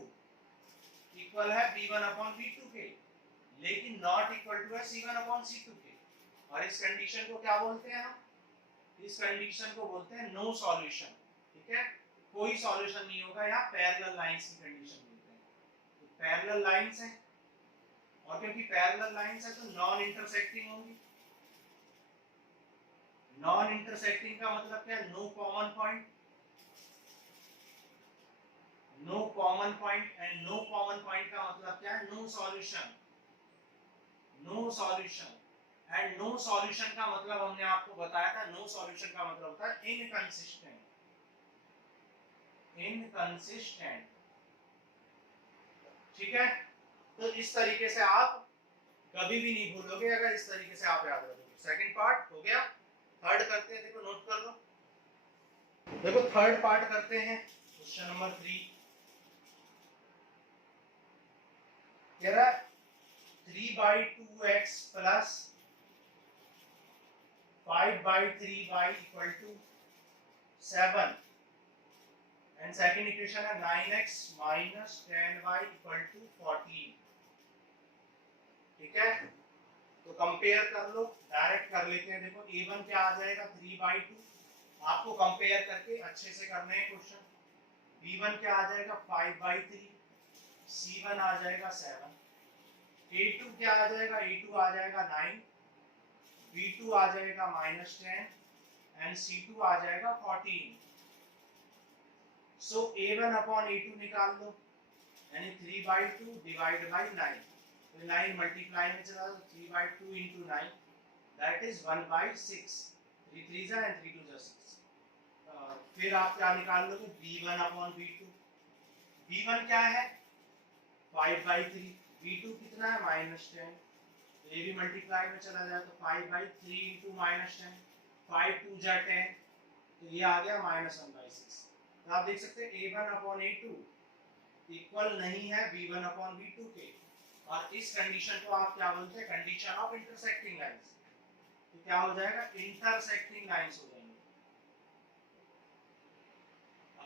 इक्वल है b1 अपॉन b2 के, लेकिन नॉट इक्वल टू है c1 अपॉन c2 के। और इस कंडीशन को क्या बोलते हैं हम, इस कंडीशन को बोलते हैं नो सॉल्यूशन। ठीक है, कोई सॉल्यूशन नहीं होगा, यहाँ पैरेलल लाइंस की कंडीशन बोलते हैं। तो पैरेलल लाइंस है, और क्योंकि पैरेलल लाइंस है तो नॉन इंटरसेक्टिंग होंगी। नॉन इंटरसेक्टिंग का मतलब क्या है, no common point, no common point. And no common point का मतलब क्या है, no solution, no solution. And no solution का मतलब हमने आपको बताया था, नो सॉल्यूशन का मतलब होता है इनकंसिस्टेंट, इनकंसिस्टेंट। ठीक है, तो इस तरीके से आप कभी भी नहीं भूलोगे अगर इस तरीके से आप याद रखोगे। सेकंड पार्ट हो गया, थर्ड करते हैं, देखो नोट कर लो। देखो थर्ड पार्ट करते हैं, क्वेश्चन नंबर 3 कह रहा है 3/2x plus 5/3y equal to 7 and second equation है 9x minus 10y equal to 14। ठीक है, तो कंपेयर कर लो, डायरेक्ट कर लेते हैं। देखो a1 क्या आ जाएगा 3/2, आपको कंपेयर करके अच्छे से करने हैं क्वेश्चन। b1 क्या आ जाएगा 5/3, c1 आ जाएगा 7, a2 क्या आ जाएगा, a2 आ जाएगा 9, b2 आ जाएगा -10 एंड c2 आ जाएगा 14। सो a1 अपॉन a2 निकाल लो, यानी 3/2 डिवाइड बाय 9। तो 9 मल्टीप्लाई में चला तो 3/2 into 9 दैट इज 1/6। 3 3 जा एंड 3 2 जा 6। फिर आप क्या निकाल लोगे, b1 अपॉन b2। b1 क्या है 5/3, b2 कितना है -10। तो ये भी मल्टीप्लाई में चला जाए तो 5/3 into -10, 5 2 जा 10, तो ये आ गया -1/6। तो आप देख सकते हैं a1 अपॉन a2 इक्वल नहीं है b1 अपॉन b2 के। और इस कंडीशन को आप क्या बोलते हैं, कंडीशन ऑफ इंटरसेक्टिंग लाइंस। तो क्या हो जाएगा, इंटरसेक्टिंग लाइंस हो जाएंगे।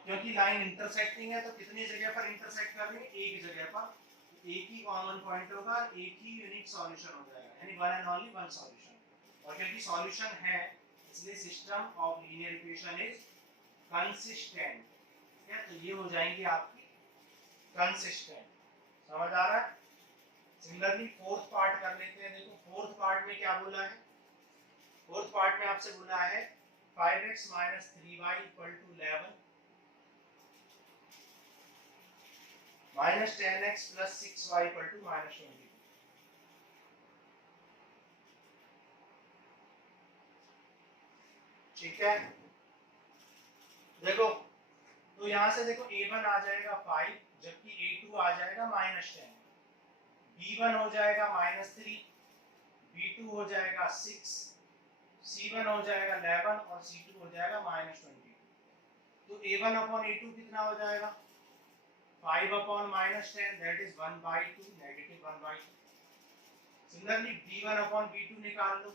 क्योंकि लाइन इंटरसेक्टिंग है तो कितनी जगह पर इंटरसेक्ट कर रही है, एक जगह पर, एक ही कॉमन पॉइंट होगा, एक ही यूनिक सॉल्यूशन हो जाएगा, यानी one and only one solution. और क्योंकि सॉल्यूशन है इसलिए system of linear equation is consistent. ठीक है, तो ये हो जाएंगी आपकी कंसिस्टेंट। समझ आ रहा है। सिमिलरली फोर्थ पार्ट कर लेते हैं। देखो फोर्थ पार्ट में क्या बोला है, फोर्थ पार्ट में आपसे बोला है 5x minus 3y equal to 11 minus 10x plus 6y equal to minus 22। ठीक है, देखो तो यहां से देखो a1 आ जाएगा 5 जबकि a2 आ जाएगा -10, b1 हो जाएगा -3, b2 हो जाएगा 6 C1 हो जाएगा 11 और C2 हो जाएगा -22। तो A1 अपॉन A2 कितना हो जाएगा 5 upon -10 that is 1/2 negative 1/2। Similarly B1 upon B2 निकाल लो,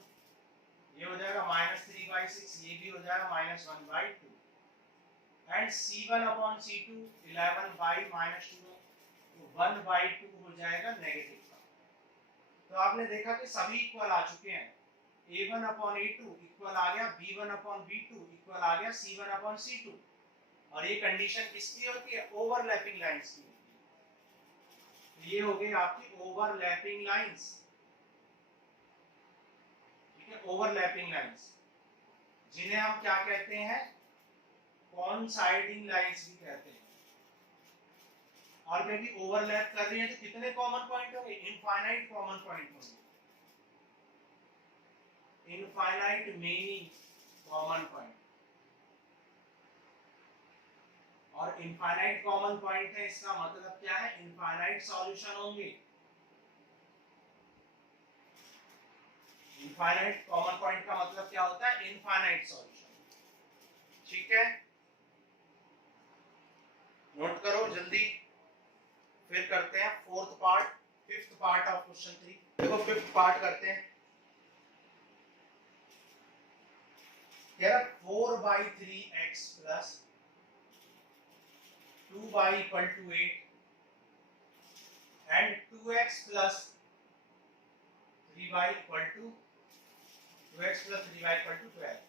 ये हो जाएगा -3/6, ये भी हो जाएगा -1/2 एंड C1 अपॉन C2 11/-2 तो 1/2 हो जाएगा नेगेटिव का। तो आपने देखा कि सभी इक्वल आ चुके हैं। A1 अपॉन A2 इक्वल आ गया B1 अपॉन B2 इक्वल आ गया C1 अपॉन C2। और ये कंडीशन किसकी होती है ओवरलैपिंग लाइंस की होती है। तो ये हो गई आपकी ओवरलैपिंग लाइंस, ठीक है, ओवरलैपिंग लाइंस जिन्हें हम क्या कहते हैं कोइंसाइडिंग लाइंस भी कहते हैं। और क्योंकि ओवरलैप कर रही है तो कितने कॉमन पॉइंट होंगे इनफाइनाइट कॉमन पॉइंट होंगे, इनफाइनाइट मेनी कॉमन पॉइंट। और इनफाइनाइट कॉमन पॉइंट है इसका मतलब क्या है इनफाइनाइट सॉल्यूशन होंगे। इनफाइनाइट कॉमन पॉइंट का मतलब क्या होता है इनफाइनाइट सॉल्यूशन, ठीक है, नोट करो जल्दी। फिर करते हैं fourth part, fifth part of question 3। देखो फिफ्थ पार्ट करते हैं। कह रहा 4/3x plus 2y equal to 8 and 2x plus 3y equal to 2x plus 3y equal to 12।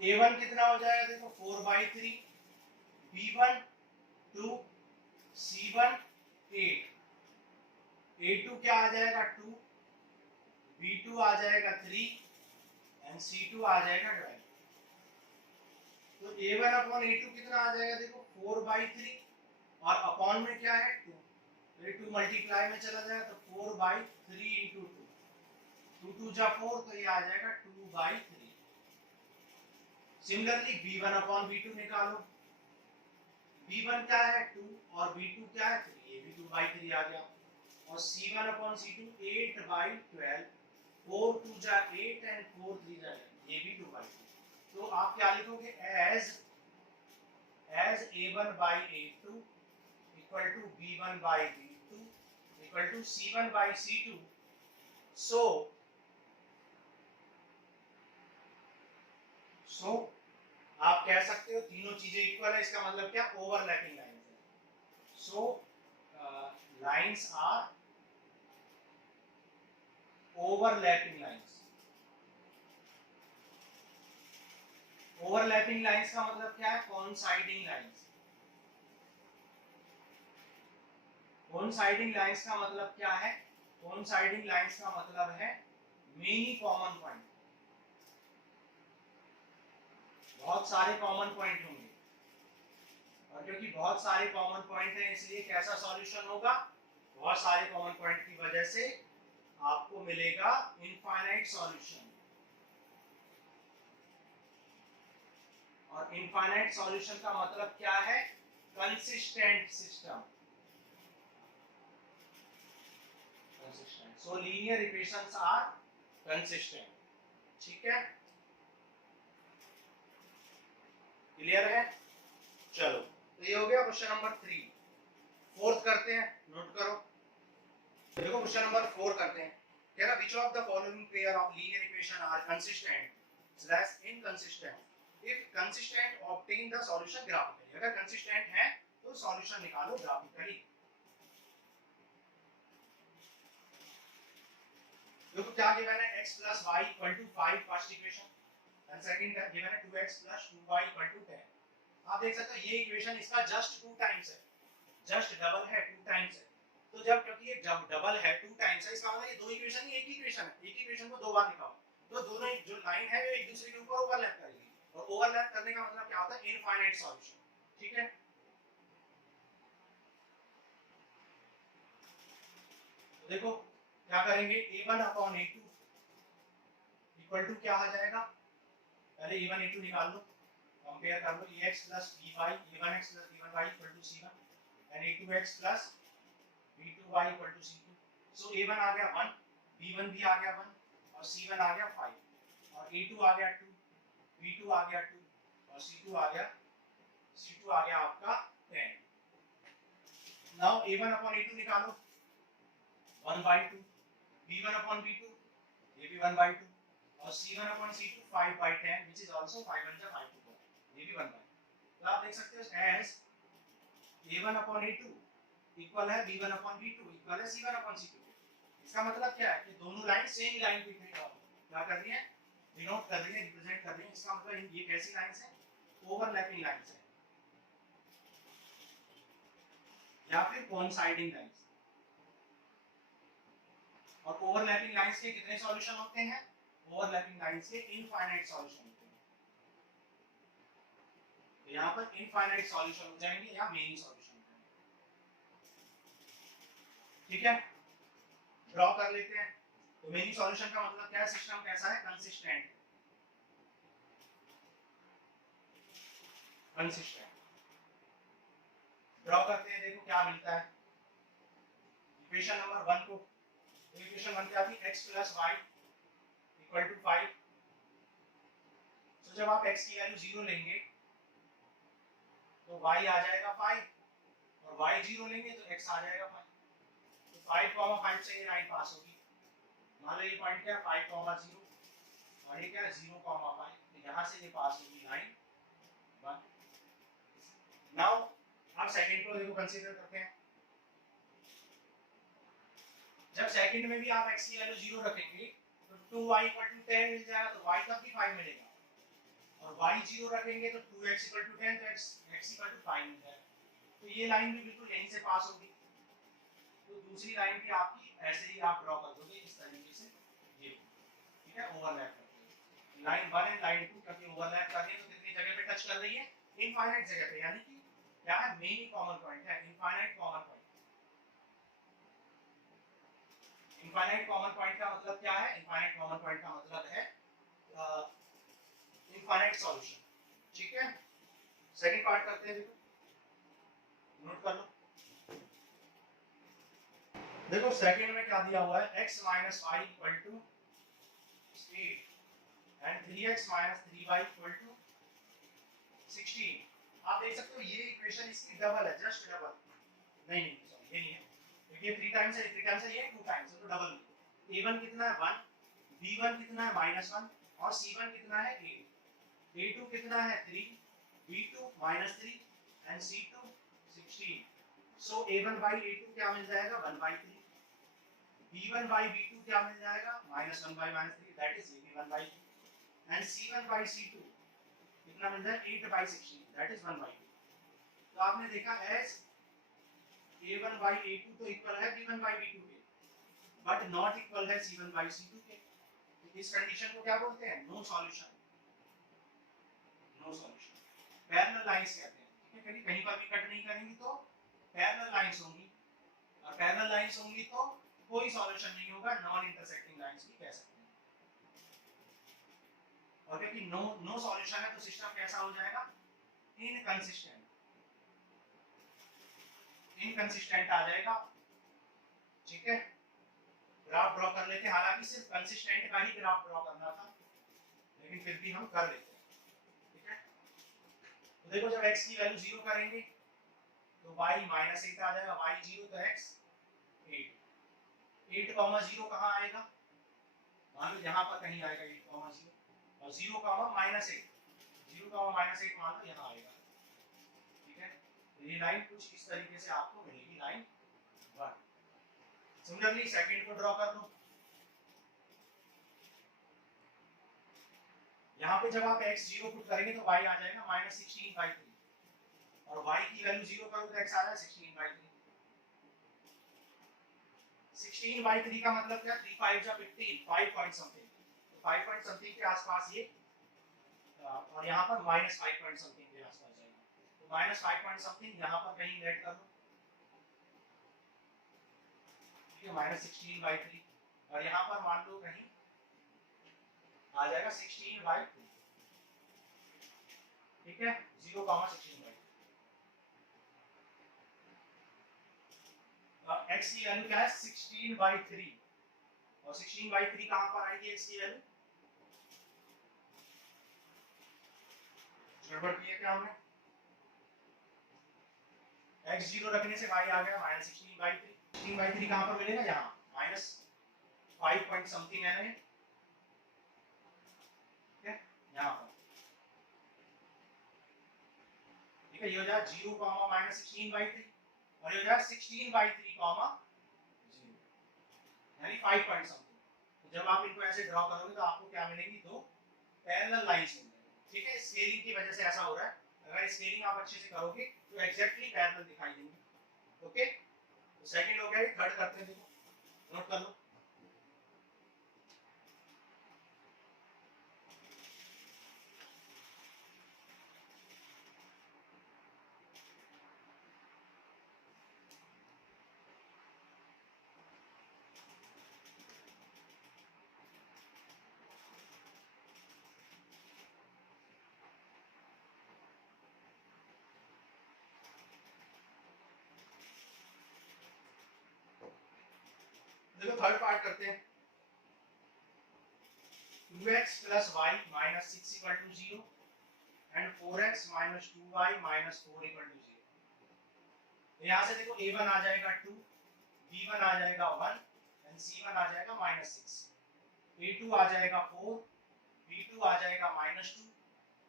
a1 कितना हो जाएगा देखो 4/3, b1 2, c1 8, a2 क्या आ जाएगा 2, b2 आ जाएगा 3 एंड c2 आ जाएगा 12। तो a1 अपॉन a2 कितना आ जाएगा देखो 4/3 और अपॉन में क्या है 2, तो 2 मल्टीप्लाई में चला जाएगा तो 4/3 इंटू 2, 2 जा 4 तो ये आ जाएगा 2/3। सिमिलरली b1 अपॉन b2 निकालो, b1 क्या है 2 और b2 क्या है 3, ये भी 2/3 आ गया। और c1 अपॉन c2 8/12, 4 2 जा 8 एंड 4 3 जा 9, ये भी 2/3। तो आप क्या लिखोगे as a1/a2 equal to b1/b2 equal to c1/c2। so आप कह सकते हो तीनों चीजें इक्वल है, इसका मतलब क्या ओवरलैपिंग लाइंस है। So lines are overlapping lines. Overlapping lines का मतलब क्या है कोइंसाइडिंग लाइंस। कोइंसाइडिंग लाइंस का मतलब क्या है कोइंसाइडिंग लाइंस का मतलब है मेनी कॉमन पॉइंट, बहुत सारे कॉमन पॉइंट होंगे। और क्योंकि बहुत सारे कॉमन पॉइंट हैं इसलिए कैसा सॉल्यूशन होगा बहुत सारे कॉमन पॉइंट की वजह से आपको मिलेगा इनफाइनाइट सॉल्यूशन। और इनफाइनाइट सॉल्यूशन का मतलब क्या है consistent system, consistent. So linear equations are consistent, ठीक है, क्लियर है। चलो तो ये हो गया क्वेश्चन नंबर 3। फोर्थ करते हैं, नोट करो। देखो क्वेश्चन नंबर 4 करते हैं। कह रहा which of the following pair of linear equation are consistent slash inconsistent if consistent obtain the solution graphically। अगर consistent है तो सॉल्यूशन निकालो ग्राफिकली। देखो क्या गिवन है x plus y equal to 5 first equation and second given है 2x plus 2y equal to 10। आप देख सकते हो ये इक्वेशन इसका जस्ट 2 टाइम्स है, जस्ट डबल है 2 टाइम्स है। तो जब क्योंकि ये जब डबल है 2 टाइम्स है इसका मतलब ये दो इक्वेशन ही एक ही इक्वेशन है, एक ही इक्वेशन को दो बार निकालो तो दोनों जो लाइन है वो एक दूसरे के ऊपर ओवरलैप करेगी। और ओवरलैप करने का मतलब क्या होता है इनफाइनाइट सॉल्यूशन, ठीक है। तो देखो क्या करेंगे a1 upon a2 equal to क्या आ जाएगा, पहले a1 a2 निकाल लो, कंपेयर कर लो ax plus by a1x plus b1y equal to c1 and a2x plus b2y equal to c2। So A1 आ गया 1, B1 भी आ गया 1 और C1 आ गया 5 और A2 आ गया 2, B2 आ गया 2 और C2 आ गया आपका 10। नाउ A1 अपॉन A2 निकालो 1/2, B1 अपॉन B2 ये भी 1/2 और C1 upon C2 5/10 which is also 5 1 5 2 ये भी 1/2। तो आप देख सकते हो as A1 upon A2 equal है B1 अपॉन B2 इक्वल है C1 अपॉन C2। इसका मतलब क्या है कि दोनों लाइन सेम लाइन की क्या कर रही है, डिनोट कर रही है, रिप्रेजेंट कर रही है। इसका मतलब ये कैसी लाइंस है, ओवरलैपिंग लाइंस है या फिर कोइंसाइडिंग लाइंस। और ओवरलैपिंग लाइंस के कितने सॉल्यूशन होते हैं, ओवरलैपिंग लाइंस के इनफाइनाइट सॉल्यूशन होते हैं। तो यहां पर इनफाइनाइट सॉल्यूशन हो जाएंगे या मेनी सॉल्यूशन हो जाएंगे। ठीक है, ड्रॉ कर लेते हैं। तो मेनी सॉल्यूशन का मतलब क्या है, सिस्टम कैसा है, कंसिस्टेंट ड्रॉ करते हैं। देखो क्या मिलता है, इक्वेशन नंबर 1 को, इक्वेशन 1 क्या थी, x + y = 5। तो जब आप x की वैल्यू 0 लेंगे तो y आ जाएगा 5 और y 0 लेंगे तो x आ जाएगा 5। तो 5, 5 से ये लाइन पास होगी। मान लो ये पॉइंट क्या है 5, 0 और ये क्या है 0, 5। तो यहां से ये पास होगी लाइन 1। नाउ आप सेकंड को देखो कंसीडर करते हैं। जब सेकंड में भी आप x की वैल्यू 0 रखेंगे तो 2y = 10 मिल जाएगा, तो y तब भी 5 मिलेगा। और y 0 रखेंगे तो 2x = 10 तो x = 5 मिल जाएगा। तो ये लाइन भी बिल्कुल यहीं से पास होगी। तो दूसरी लाइन भी आपकी ऐसे ही आप ड्रॉ कर दोगे इस तरीके से, ये ठीक है, ओवरलैप करते हैं लाइन 1 एंड लाइन 2, क्योंकि ओवरलैप कर रही है तो कितनी जगह पे टच कर रही है, इनफाइनाइट जगह पे, यानी कि क्या है, मेनी कॉमन पॉइंट है, infinite common point. Infinite common point का मतलब क्या है, इनफाइनाइट कॉमन पॉइंट का मतलब है इनफाइनाइट सॉल्यूशन। ठीक है, सेकंड पार्ट करते हैं। देखो नोट कर लो। देखो सेकंड में क्या दिया हुआ है, x - 5 = 8 एंड 3x - 3y = 16। आप देख सकते हो ये इक्वेशन इसकी डबल है, जस्ट डबल। नहीं सॉरी ये नहीं है, क्योंकि ये 3 टाइम्स है, 3 टाइम्स है, ये 2 टाइम्स है, तो डबल। a1 कितना है 1, b1 कितना है -1 और c1 कितना है 8, a2 कितना है 3, b2 -3 and c2 16। So a1/a2 क्या मिल जाएगा 1/3, b1/b2 क्या मिल जाएगा -1/3, that is ab1/2 and c1/c2 कितना मिल जाएगा 8/16, दैट इज 1/2। तो आपने देखा एज a1/a2 तो इक्वल है b1/b2 के, बट नॉट इक्वल है c1/c2 के। तो इस कंडीशन को क्या बोलते हैं, no solution. No solution parallel lines कहते हैं। ठीक है, कहीं पर भी कट नहीं करेंगी तो पैरेलल लाइंस होंगी, और पैरेलल लाइंस होंगी तो कोई सॉल्यूशन नहीं होगा, नॉन इंटरसेक्टिंग लाइंस भी कह सकते हैं। और क्योंकि नो सॉल्यूशन है तो सिस्टम कैसा हो जाएगा, इनकंसिस्टेंट आ जाएगा। ठीक है, ग्राफ ड्रॉ कर लेते हैं, हालांकि सिर्फ कंसिस्टेंट का ही ग्राफ ड्रॉ करना था, लेकिन फिर भी हम कर लेते हैं। ठीक है, तो देखो जब x की वैल्यू 0 करेंगे तो y -8 आ जाएगा, y 0 तो x 8, 8,0 कहां आएगा, मान लो यहां पर कहीं आएगा 8,0 और 0, -8, 0, -8 मान लो यहां आएगा। ठीक है, तो ये लाइन कुछ इस तरीके से आपको मिलेगी, लाइन 1। सिमिलरली सेकंड को ड्रॉ कर लो। यहाँ पे जब आप x 0 पुट करेंगे तो y आ जाएगा -16/3 और y की वैल्यू 0 करो तो x आ जाएगा 16/3। 16/3 का मतलब क्या, 3 5 जा 15, 5 पॉइंट समथिंग, तो 5 पॉइंट समथिंग के आसपास ये, और यहाँ पर -5 पॉइंट समथिंग के आसपास जाएगा। तो -5 पॉइंट समथिंग यहाँ पर कहीं लेट कर लो, ठीक है, -16/3 और यहाँ पर मान लो कहीं आ जाएगा 16/2। ठीक है, 0, 16/2। x की वैल्यू क्या है 16/3 और 16/3 कहां पर आएगी x की वैल्यू गड़बड़ की है क्या हमने x 0 रखने से y आ गया -16/3 16/3 कहां पर मिलेगा यहां -5 पॉइंट समथिंग है ना ठीक है यहां पर ठीक है ये हो जाएगा 0, -16/3 और ये हो जाएगा 16/3, 0 यानी 5 पॉइंट समथिंग। तो जब आप इनको ऐसे ड्रॉ करोगे तो आपको क्या मिलेंगी दो पैरेलल लाइंस मिलेंगी ठीक है स्केलिंग की वजह से ऐसा हो रहा है अगर स्केलिंग आप अच्छे से करोगे तो एग्जैक्टली पैरेलल दिखाई देंगे ओके तो सेकंड हो गया थर्ड करते हैं देखो नोट कर लो देखो थर्ड पार्ट करते हैं 2x plus y minus 6 equal to 0 and 4x minus 2y minus 4 equal to 0 तो यहाँ से देखो a1 आ जाएगा 2 b1 आ जाएगा 1 and c1 आ जाएगा -6 a2 आ जाएगा 4 b2 आ जाएगा -2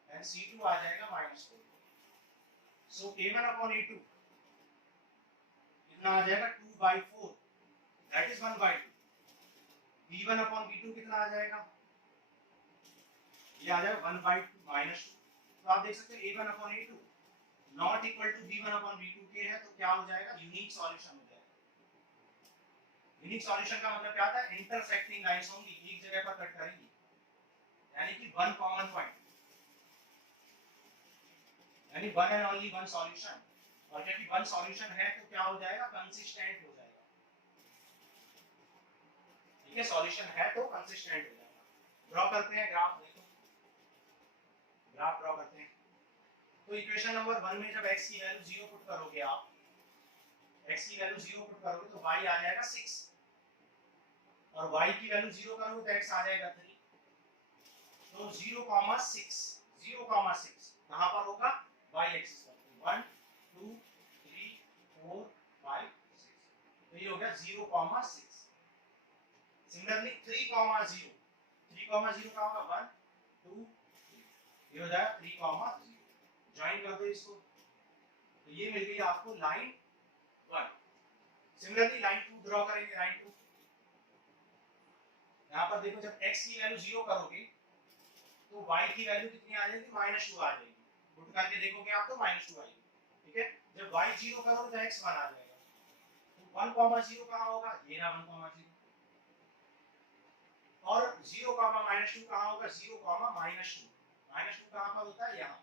and c2 आ जाएगा -4 so a1 upon a2 कितना आ जाएगा 2/4 that is 1/2 b1 upon b2 कितना आ जाएगा ये आ जाएगा 1/2 -2 तो आप देख सकते हैं a1 upon a2 not equal to b1 upon b2 के है तो क्या हो जाएगा यूनिक सॉल्यूशन हो जाएगा यूनिक सॉल्यूशन का मतलब क्या होता है इंटरसेक्टिंग लाइंस होंगी एक जगह पर कट करेंगी यानी कि वन कॉमन पॉइंट यानी one and only one solution और क्योंकि वन सॉल्यूशन है तो क्या हो जाएगा कंसिस्टेंट हो जाएगा ठीक है सॉल्यूशन है तो कंसिस्टेंट हो जाएगा ड्रॉ करते हैं ग्राफ देखो ग्राफ ड्रॉ करते हैं तो इक्वेशन नंबर 1 में जब x की वैल्यू 0 पुट करोगे आप x की वैल्यू 0 पुट करोगे तो y आ जाएगा 6 और y की वैल्यू 0 करोगे तो x आ जाएगा 3 तो 0,6 0,6 कहां पर होगा y एक्सिस पर 1 2 3 4 5 6 तो ये हो गया 0,6 सिमिलरली 3,0 3,0 का होगा 1 2 3 ये हो जाएगा 3,0 ज्वाइन कर दो इसको तो ये मिल गई आपको लाइन 1 सिमिलरली लाइन 2 ड्रॉ करेंगे लाइन 2 यहां पर देखो जब x की वैल्यू 0 करोगे तो y की वैल्यू कितनी आ जाएगी -2 आ जाएगी पुट करके देखोगे आप तो -2 आएगी ठीक है जब y 0 करोगे तो x 1 आ जाएगा तो 1,0 कहां होगा ये ना 1,0 और 0, -2 कहां होगा 0, -2 -2 कहां पर होता है यहां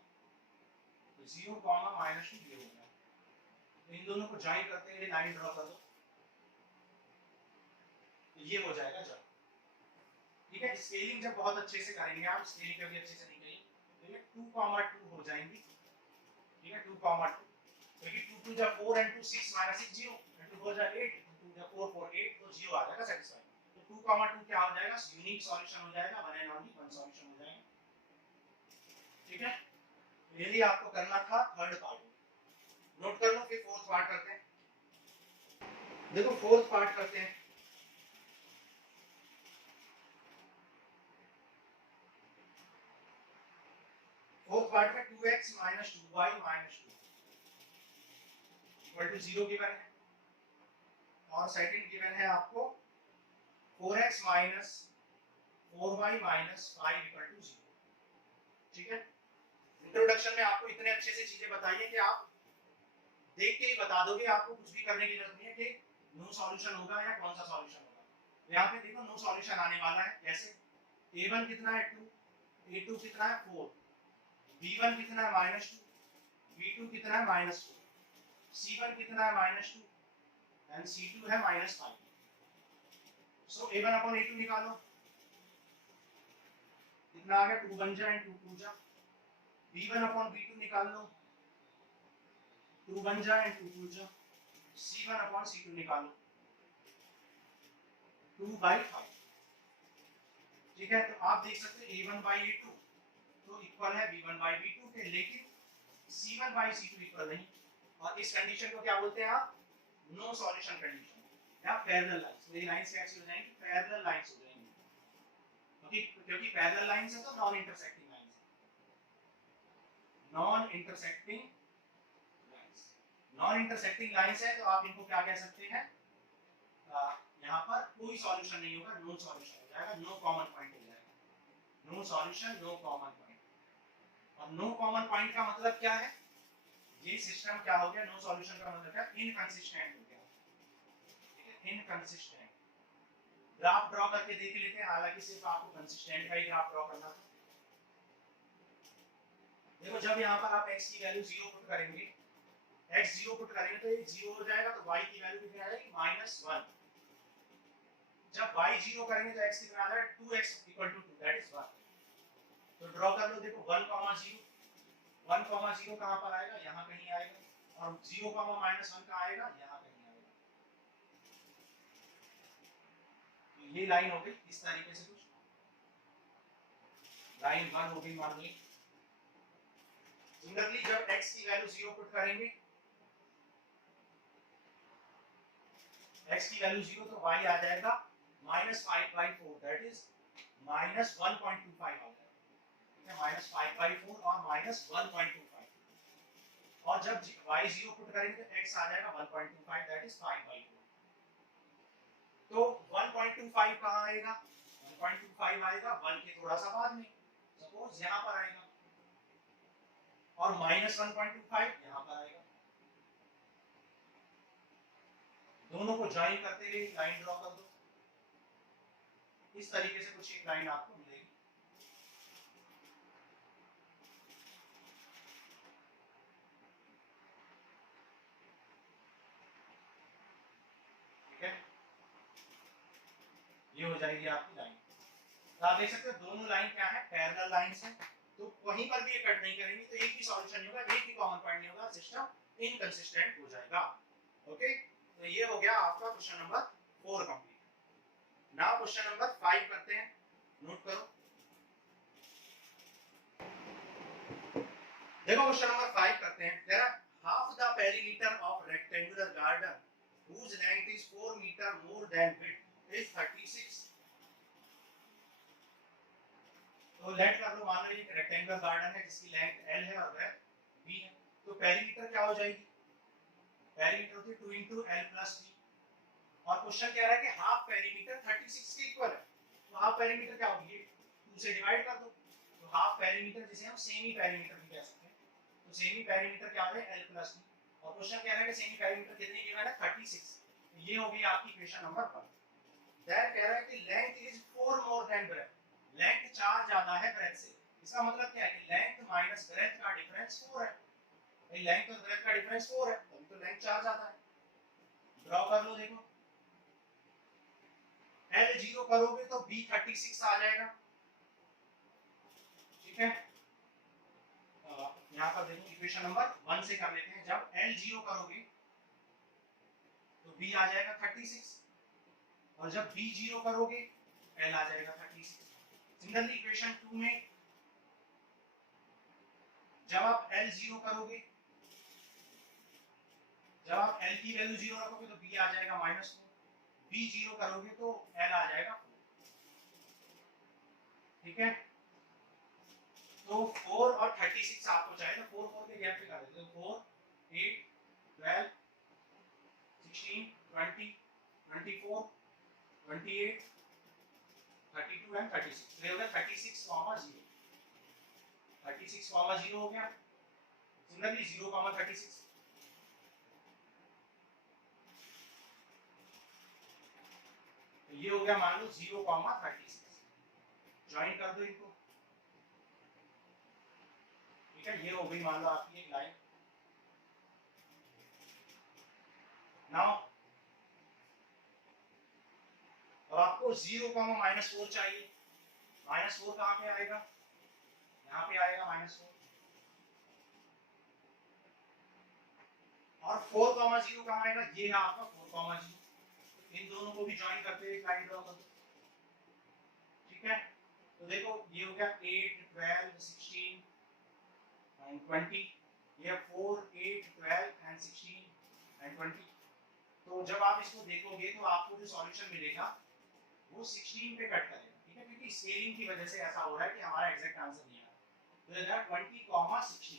तो 0, -2 ये होगा तो इन दोनों को ज्वाइन करते हुए लाइन ड्रॉ कर दो तो ये हो जाएगा जॉइन ठीक है स्केलिंग जब बहुत अच्छे से करेंगे आप स्केलिंग कभी अच्छे से नहीं करेंगे तो ये 2,2 हो जाएंगी ठीक है 2,2 क्योंकि 2 2 जब 4 and 2 6 -6 0 and 2 4 जब 8 2 जब 4 4 8 तो 0 आ जाएगा सेटिस्फाई तो 2,2 क्या हो जाएगा यूनिक सॉल्यूशन हो जाएगा one and only one solution हो जाएगा ठीक है ये लिए आपको करना था थर्ड पार्ट नोट कर लो फिर फोर्थ पार्ट करते हैं देखो फोर्थ पार्ट करते हैं फोर्थ पार्ट में 2x - 2y - 2 equal to 0 given है और सेकंड गिवन है आपको 4x - 4y - 5 इक्वल टू 0 ठीक है इंट्रोडक्शन में आपको इतने अच्छे से चीजें बताइए कि आप देख के ही बता दोगे आपको कुछ भी करने की जरूरत नहीं है कि नो सॉल्यूशन होगा या कौन सा सॉल्यूशन होगा तो यहाँ पे देखो नो सॉल्यूशन आने वाला है कैसे a1 कितना है 2 a2 कितना है 4 b1 कितना है -2 b2 कितना है -4 c1 कितना है -2 एंड c2 है -5 सो a1 upon a2 निकालो कितना आ गया 2 1 जा एंड 2 2 जा b1 upon b2 निकाल लो 2 1 जा एंड 2 2 जा C1/C2 निकालो 2/5, ठीक है। तो आप देख सकते हैं A1/A2 तो इक्वल है B1/B2 के, लेकिन C1/C2 इक्वल नहीं। और इस कंडीशन को क्या बोलते हैं आप? नो सॉल्यूशन कंडीशन या पैरेलल लाइंस। तो ये लाइंस कैसी हो जाएंगी? पैरेलल लाइंस हो जाएंगी, क्योंकि पैरेलल लाइंस है तो नॉन इंटरसेक्टिंग लाइंस है। Non intersecting lines, non intersecting lines है तो आप इनको क्या कह सकते हैं? यहाँ पर कोई सॉल्यूशन नहीं होगा, नो सॉल्यूशन हो जाएगा, नो कॉमन पॉइंट हो जाएगा। No solution, no common point. और नो कॉमन पॉइंट का मतलब क्या है? ये सिस्टम क्या हो गया? नो सॉल्यूशन का मतलब क्या? इनकंसिस्टेंट हो गया, ठीक है, इनकंसिस्टेंट। ग्राफ ड्रॉ करके देख लेते हैं, हालांकि सिर्फ आपको कंसिस्टेंट का ही ग्राफ ड्रॉ करना था। देखो जब यहाँ पर आप x की वैल्यू 0 पुट करेंगे, x 0 पुट करेंगे तो ये 0 हो जाएगा, तो y की वैल्यू कितनी आ जाएगी? -1। जब y 0 करेंगे तो x कितना आ जाएगा? 2x = 2, that is 1। तो ड्रॉ कर लो, देखो 1, 0 1, 0 कहां पर आएगा? यहाँ कहीं आएगा। और 0, -1 कहां आएगा? यहाँ कहीं आएगा। तो ये लाइन हो गई इस तरीके से, कुछ लाइन 1 हो गई मान ली। सिमिलरली जब x की वैल्यू 0 पुट करेंगे, x की वैल्यू 0 तो y आ जाएगा -5/4, दैट इज -1.25 आ जाएगा, ठीक है, -5/4 और -1.25। और जब y 0 पुट करेंगे तो x आ जाएगा 1.25, दैट इज 5/4। तो 1.25 कहां आएगा? 1.25 आएगा 1 के थोड़ा सा बाद में, सपोज यहां पर आएगा, और -1.25 यहां पर आएगा। दोनों को ज्वाइन करते हुए लाइन ड्रॉ कर दो। इस तरीके से कुछ एक लाइन आपको मिलेगी, ठीक है, ये हो जाएगी आपकी लाइन। तो आप देख सकते हो दोनों लाइन क्या है? पैरेलल लाइंस है। तो कहीं पर भी ये कट नहीं करेंगी तो एक भी सॉल्यूशन नहीं होगा, एक भी कॉमन पॉइंट नहीं होगा, सिस्टम इनकंसिस्टेंट हो जाएगा। ओके, तो ये हो गया आपका question number 4 complete. Now question number 5 करते हैं, नोट करो। देखो क्वेश्चन नंबर 5 करते हैं। There are half the perimeter of rectangular garden whose length is 4 meter more than width is 36। तो लेट कर लो, मान लो ये रेक्टेंगुलर गार्डन है जिसकी लेंथ l है और ब्रेड्थ b है। तो पेरीमीटर क्या हो जाएगी? पेरीमीटर होती है 2 * l + b। और क्वेश्चन कह रहा है कि हाफ पेरीमीटर 36 के इक्वल है। तो हाफ पेरीमीटर क्या होगी? 2 से डिवाइड कर दो। तो हाफ पेरीमीटर जिसे हम सेमी पेरीमीटर भी कह सकते हैं, तो सेमी पेरीमीटर क्या है? l + b। और क्वेश्चन कह रहा है कि सेमी पेरीमीटर कितनी गिवन है? 36। तो ये हो गई आपकी इक्वेशन नंबर 1। दैट कह रहा है कि length is 4 more than breadth, length 4 ज्यादा है ब्रेड्थ से। इसका मतलब क्या है कि लेंथ माइनस ब्रेड्थ का डिफरेंस 4 है। भाई लेंथ और ब्रेड्थ का डिफरेंस 4 है, तभी तो लेंथ 4 ज्यादा है। ड्रॉ कर लो, देखो L 0 करोगे तो B 36 आ जाएगा, ठीक है। यहाँ पर देखो इक्वेशन नंबर 1 से कर लेते हैं। जब L 0 करोगे तो B आ जाएगा 36, और जब B 0 करोगे L आ जाएगा 36। सिमिलरली इक्वेशन 2 में जब आप L 0 करोगे, जब आप L की वैल्यू 0 रखोगे तो B आ जाएगा -4, B 0 करोगे तो L आ जाएगा 4, ठीक है। तो 4 और 36 आपको चाहिए, तो 4 के गैप पे कर देते हो। 4, 8, 12, 16, 20, 24, 28, 32 एंड 36। तो ये हो गया 36, 0। 36, 0 हो गया। सिमिलरली 0, 36। तो ये हो गया मान लो 0, 36। ज्वाइन कर दो इनको, ठीक है। ये हो गई मान लो आपकी एक लाइन। नाउ अब आपको 0, -4 चाहिए। -4 कहाँ पे आएगा? यहाँ पे आएगा -4। और 4,0 कहाँ आएगा, ये है आपका 4,0, इन दोनों को भी ज्वाइन करते हुए एक लाइन ड्रॉ कर दो, ठीक है। तो देखो ये हो गया 8, 12, 16 and 20, ये 4, 8, 12 and 16 and 20। तो जब आप इसको देखोगे तो आपको जो सॉल्यूशन मिलेगा वो 16 पे कट करेगा, ठीक है, क्योंकि स्केलिंग की वजह से ऐसा हो रहा है कि हमारा एग्जैक्ट आंसर नहीं आ रहा। तो देगा 20,16,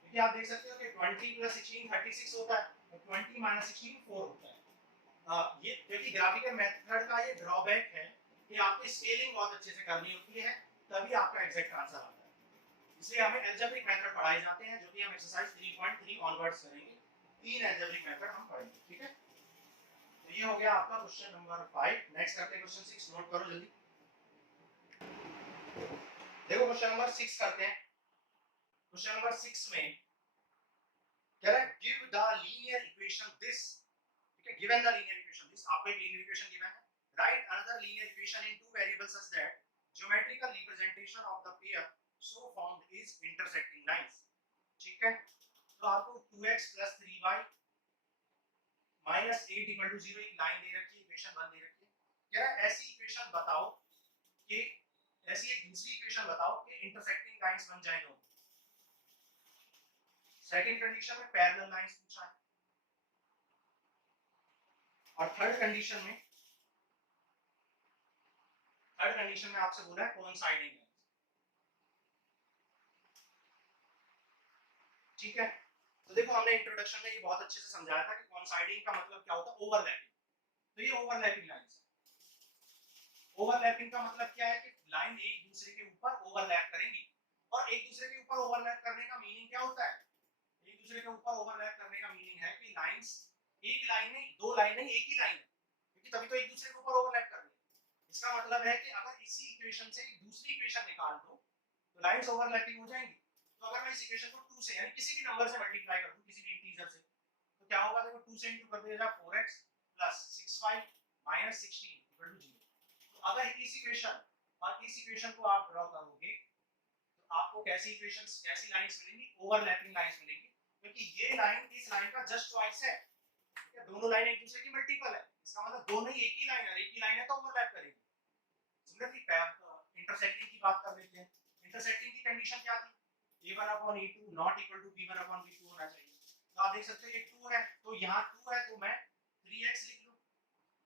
क्योंकि आप देख सकते हो कि 20 + 16 36 होता है, और 20 - 16 4 होता है। ये क्योंकि ग्राफिकल मेथड का ये ड्रॉबैक है कि आपको स्केलिंग बहुत अच्छे से करनी होती है, तभी आपका एग्जैक्ट आंसर आता है। इसलिए हमें अलजेब्रिक मेथड पढ़ाए जाते हैं, जो कि हम एक्सरसाइज 3.3 ऑनवर्ड्स करेंगे। 3 अलजेब्रिक मेथड हम पढ़ेंगे, ठीक है। तो ये हो गया आपका क्वेश्चन नंबर 5। नेक्स्ट करते हैं क्वेश्चन 6, नोट करो जल्दी। देखो क्वेश्चन नंबर 6 करते हैं। क्वेश्चन नंबर 6 में कह रहा है give the linear equation this, ठीक है, given the linear equation this, आपको एक लीनियर इक्वेशन गिवन है, right another linear equation in two variables such that geometrical representation of the pair so found is intersecting lines, ठीक है। तो आपको 2x + 3y - 8 = 0 एक लाइन दे रखी है, इक्वेशन 1 दे रखी है। कह रहा है ऐसी इक्वेशन बताओ कि ऐसी एक दूसरी इक्वेशन बताओ कि इंटरसेक्टिंग लाइंस बन जाए दोनों। सेकंड कंडीशन में पैरेलल लाइंस पूछा है, और थर्ड कंडीशन में आपसे बोला है कोइंसाइडिंग लाइंस, ठीक है। तो देखो हमने इंट्रोडक्शन में ये बहुत अच्छे से समझाया था कि कोइंसाइडिंग का मतलब क्या होता है, ओवरलैपिंग। तो ये ओवरलैपिंग लाइंस है। ओवरलैपिंग का मतलब क्या है कि लाइन एक दूसरे के ऊपर ओवरलैप करेंगी, और एक दूसरे के ऊपर ओवरलैप करने का मीनिंग क्या होता है, एक दूसरे के ऊपर ओवरलैप करने का मीनिंग है कि लाइंस एक लाइन नहीं, दो लाइन नहीं, एक ही लाइन है, क्योंकि तभी तो एक दूसरे के ऊपर ओवरलैप कर रही है। इसका मतलब है कि अगर इसी इक्वेशन से एक दूसरी इक्वेशन निकाल दो तो लाइंस ओवरलैपिंग हो जाएंगी। तो अगर मैं इस इक्वेशन को 2 से यानी किसी भी नंबर से मल्टीप्लाई कर दूं, किसी भी इंटीजर से, तो क्या होगा, देखो 2 से इंटू कर दिया जाए 4x + 6y - 16 = 0। तो अगर इस इक्वेशन और इस इक्वेशन को आप ड्रॉ करोगे तो आपको कैसी इक्वेशंस, कैसी लाइंस मिलेंगी, ओवरलैपिंग लाइंस मिलेंगी, क्योंकि ये लाइन इस लाइन का जस्ट ट्वाइस है, ठीक है, दोनों लाइन एक दूसरे की मल्टीपल है। इसका मतलब दोनों ही एक ही लाइन है, एक ही लाइन है तो ओवरलैप करेंगे। सिमिलरली इंटरसेक्टिंग की बात कर लेते हैं। इंटरसेक्टिंग की कंडीशन क्या थी, a1/a2 not equal to b1/b2 होना चाहिए। तो आप देख सकते हो ये 2 है, तो यहाँ 2 है तो मैं 3x लिख लूं,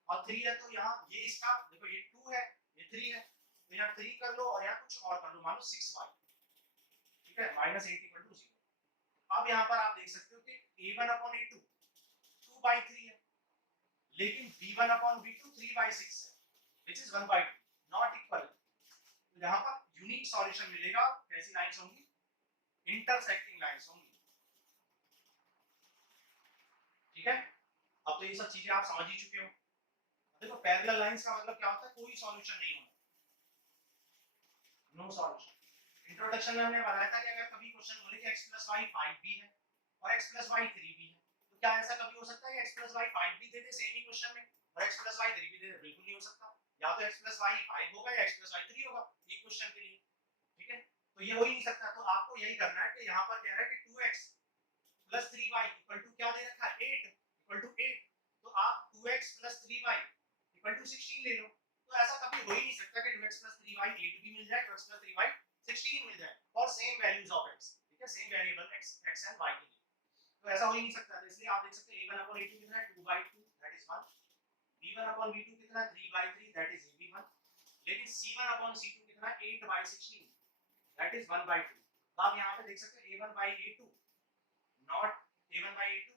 और 3 है तो यहाँ ये इसका, देखो ये 2 है, ये 3 है, तो यहाँ 3 कर लो और यहाँ कुछ और कर लो, मान लो 6y, ठीक है, -8 = 0। अब यहाँ पर आप देख सकते हो कि a1/a2 2/3 है, लेकिन b1/b2 3/6 है, which is 1/2, नॉट इक्वल। तो यहाँ पर यूनिक सॉल्यूशन मिलेगा, कैसी लाइंस होंगी, इंटरसेक्टिंग लाइंस होंगी, ठीक है। अब तो ये सब चीजें आप समझ ही चुके हो। देखो पैरेलल लाइंस का मतलब क्या होता है, कोई सॉल्यूशन नहीं होना, नो सॉल्यूशन। इंट्रोडक्शन में हमने बताया था कि अगर कभी क्वेश्चन बोले कि x + y 5b है और x + y 3b है, तो क्या ऐसा कभी हो सकता है कि x + y 5b दे दे सेम ही क्वेश्चन में और x + y 3b दे दे, बिल्कुल नहीं हो सकता। या तो x + y 5 होगा या x + y 3 होगा एक क्वेश्चन के लिए, ठीक है। तो ये हो ही नहीं सकता। तो आपको यही करना है कि यहाँ पर कह रहा है कि 2x + 3y = क्या दे रखा है, 8 = 8, तो आप 2x + 3y = 16 ले लो। तो ऐसा कभी हो ही नहीं सकता कि 2x + 3y 8 भी मिल जाए, 2x + 3y 16 मिल जाए और सेम वैल्यूज ऑफ x, ठीक है, same variable x and y के लिए। तो ऐसा हो ही नहीं सकता। तो इसलिए आप देख सकते हैं a1/a2 कितना है, 2/2, दैट इज 1, b1/b2 कितना है, 3/3, दैट इज ab1, लेकिन c1/c2 कितना है, 8/16, दैट इज 1/2। तो आप यहां पे देख सकते हैं a1/a2 नॉट a1/a2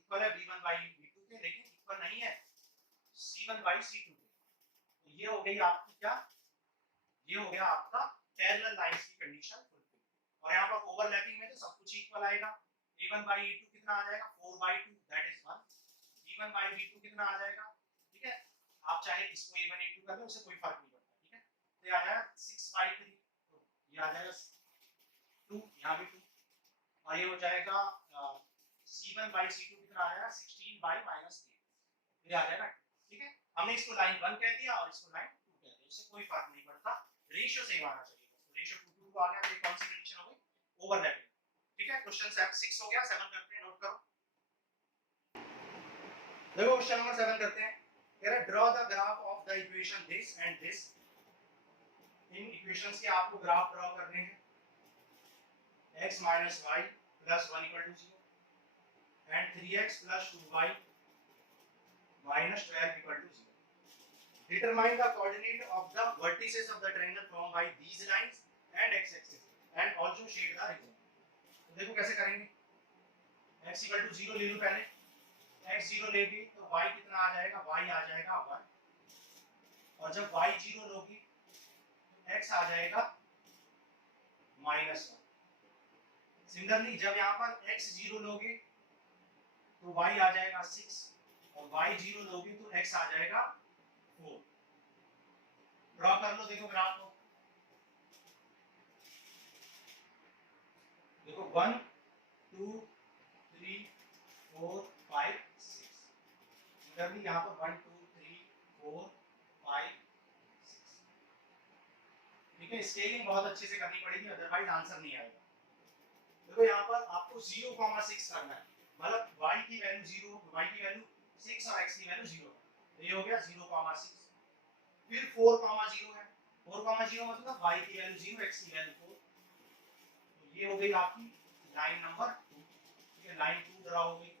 इक्वल है b1/b2 के, लेकिन इक्वल नहीं है c1/c2 के। तो ये हो गई आपकी क्या, ये हो गया आपका पैरेलल लाइंस की कंडीशन फुलफिल। और यहाँ पर ओवरलैपिंग में तो सब कुछ इक्वल आएगा। a1/a2 कितना आ जाएगा, 4/2, दैट इज 1, b1/b2 कितना आ जाएगा, ठीक है। आप चाहे इसको a1 a2 कर लो, उससे कोई फर्क नहीं पड़ता, ठीक है। तो ये आ जाएगा 6/3, तो ये आ जाएगा 2, यहाँ भी 2, और ये हो जाएगा c1/c2 कितना आ जाएगा, 16/-8, ये आ जाएगा, ठीक है। हमने इसको लाइन 1 कह दिया और इसको लाइन 2 कह दिया, उससे कोई फर्क नहीं पड़ता, रेशियो सेम आना चाहिए। तो रेशियो 2:2 आ गया, तो ये कौन सी कंडीशन हो गई, ओवरलैपिंग, ठीक है। क्वेश्चन 6 हो गया, 7 करते हैं, नोट करो। देखो क्वेश्चन नंबर 7 करते हैं। कह रहा है draw the graph of the equation this and this. In equations के आपको ग्राफ ड्रॉ करने हैं। x minus y plus 1 equal to 0 and 3x plus 2y minus 12 equal to 0. Determine the coordinate of the vertices of the triangle formed by these lines and x-axis and also shade the region. तो देखो कैसे करेंगे। x equal to 0 ले लो पहले। x 0 लेंगे तो y कितना आ जाएगा, y आ जाएगा 1। और जब y 0 लोगे तो x आ जाएगा -1। सिमिलरली जब यहाँ पर x 0 लोगे तो y आ जाएगा 6 और y 0 लोगे तो x आ जाएगा 4। ड्रॉ कर लो, देखो ग्राफ को। देखो 1 2 3 4 5 6। सिमिलरली यहाँ पर 1 2 3 4 5 6। ठीक है, स्केलिंग बहुत अच्छे से करनी पड़ेगी, अदरवाइज आंसर नहीं आएगा। देखो यहाँ पर आपको 0,6 करना है, मतलब y की वैल्यू 0, y की वैल्यू 6 और x की वैल्यू 0। तो ये हो गया 0,6। फिर 4,0 है, 4,0 मतलब y की वैल्यू 0, x की वैल्यू 4। तो ये हो गई आपकी लाइन नंबर 2। ठीक है, लाइन 2 ड्रा हो गई।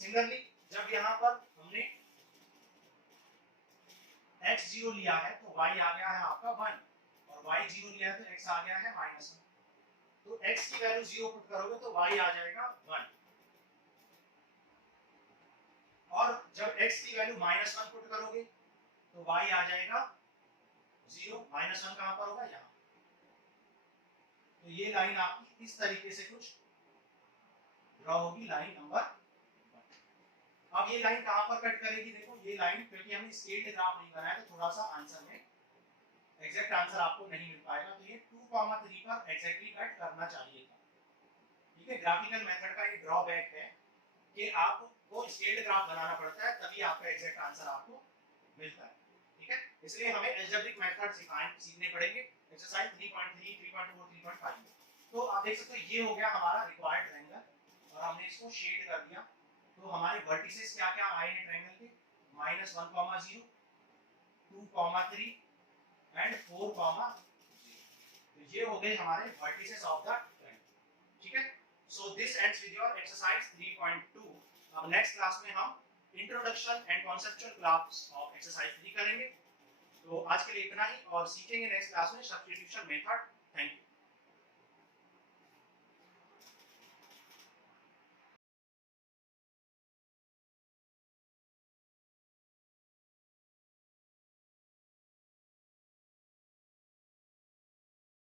सिमिलरली जब यहाँ पर हमने x 0 लिया है तो y आ गया है आपका 1 और y 0 लिया है तो x आ गया है -1। तो x की वैल्यू 0 पुट करोगे तो y आ जाएगा 1 और जब x की वैल्यू -1 पुट करोगे तो y आ जाएगा 0। -1 कहां पर होगा, यहाँ। तो ये लाइन आपकी इस तरीके से कुछ ड्रॉ होगी, लाइन नंबर 1। अब ये लाइन कहां पर कट करेगी, देखो ये लाइन, क्योंकि हमने स्केल्ड ग्राफ नहीं बनाया तो थोड़ा सा आंसर में एग्जैक्ट आंसर आपको नहीं मिल पाएगा। तो ये 2,3 पर एग्जैक्टली कट करना चाहिए था। ठीक है, ग्राफिकल मेथड का ये ड्रॉबैक है कि आपको स्केल्ड ग्राफ बनाना पड़ता है, तभी आपका एग्जैक्ट आंसर आपको मिलता है। ठीक है, इसलिए हमें अलजेब्रिक मेथड सीखने पड़ेंगे एक्सरसाइज 3.3 3.4 3.5। तो आप देख सकते हो ये हो गया हमारा रिक्वायर्ड ट्रायंगल और हमने इसको शेड कर दिया। तो हमारे वर्टिसेस क्या क्या आए हैं ट्रायंगल के, -1,0 2,3 एंड 4,0। तो ये हो गए हमारे वर्टिसेस ऑफ द ट्रायंगल। ठीक है, so this ends with your exercise 3.2। अब नेक्स्ट क्लास में हम introduction and conceptual class of exercise 3 करेंगे। तो आज के लिए इतना ही और सीखेंगे नेक्स्ट क्लास में सब्स्टिट्यूशन मेथड। Thank you.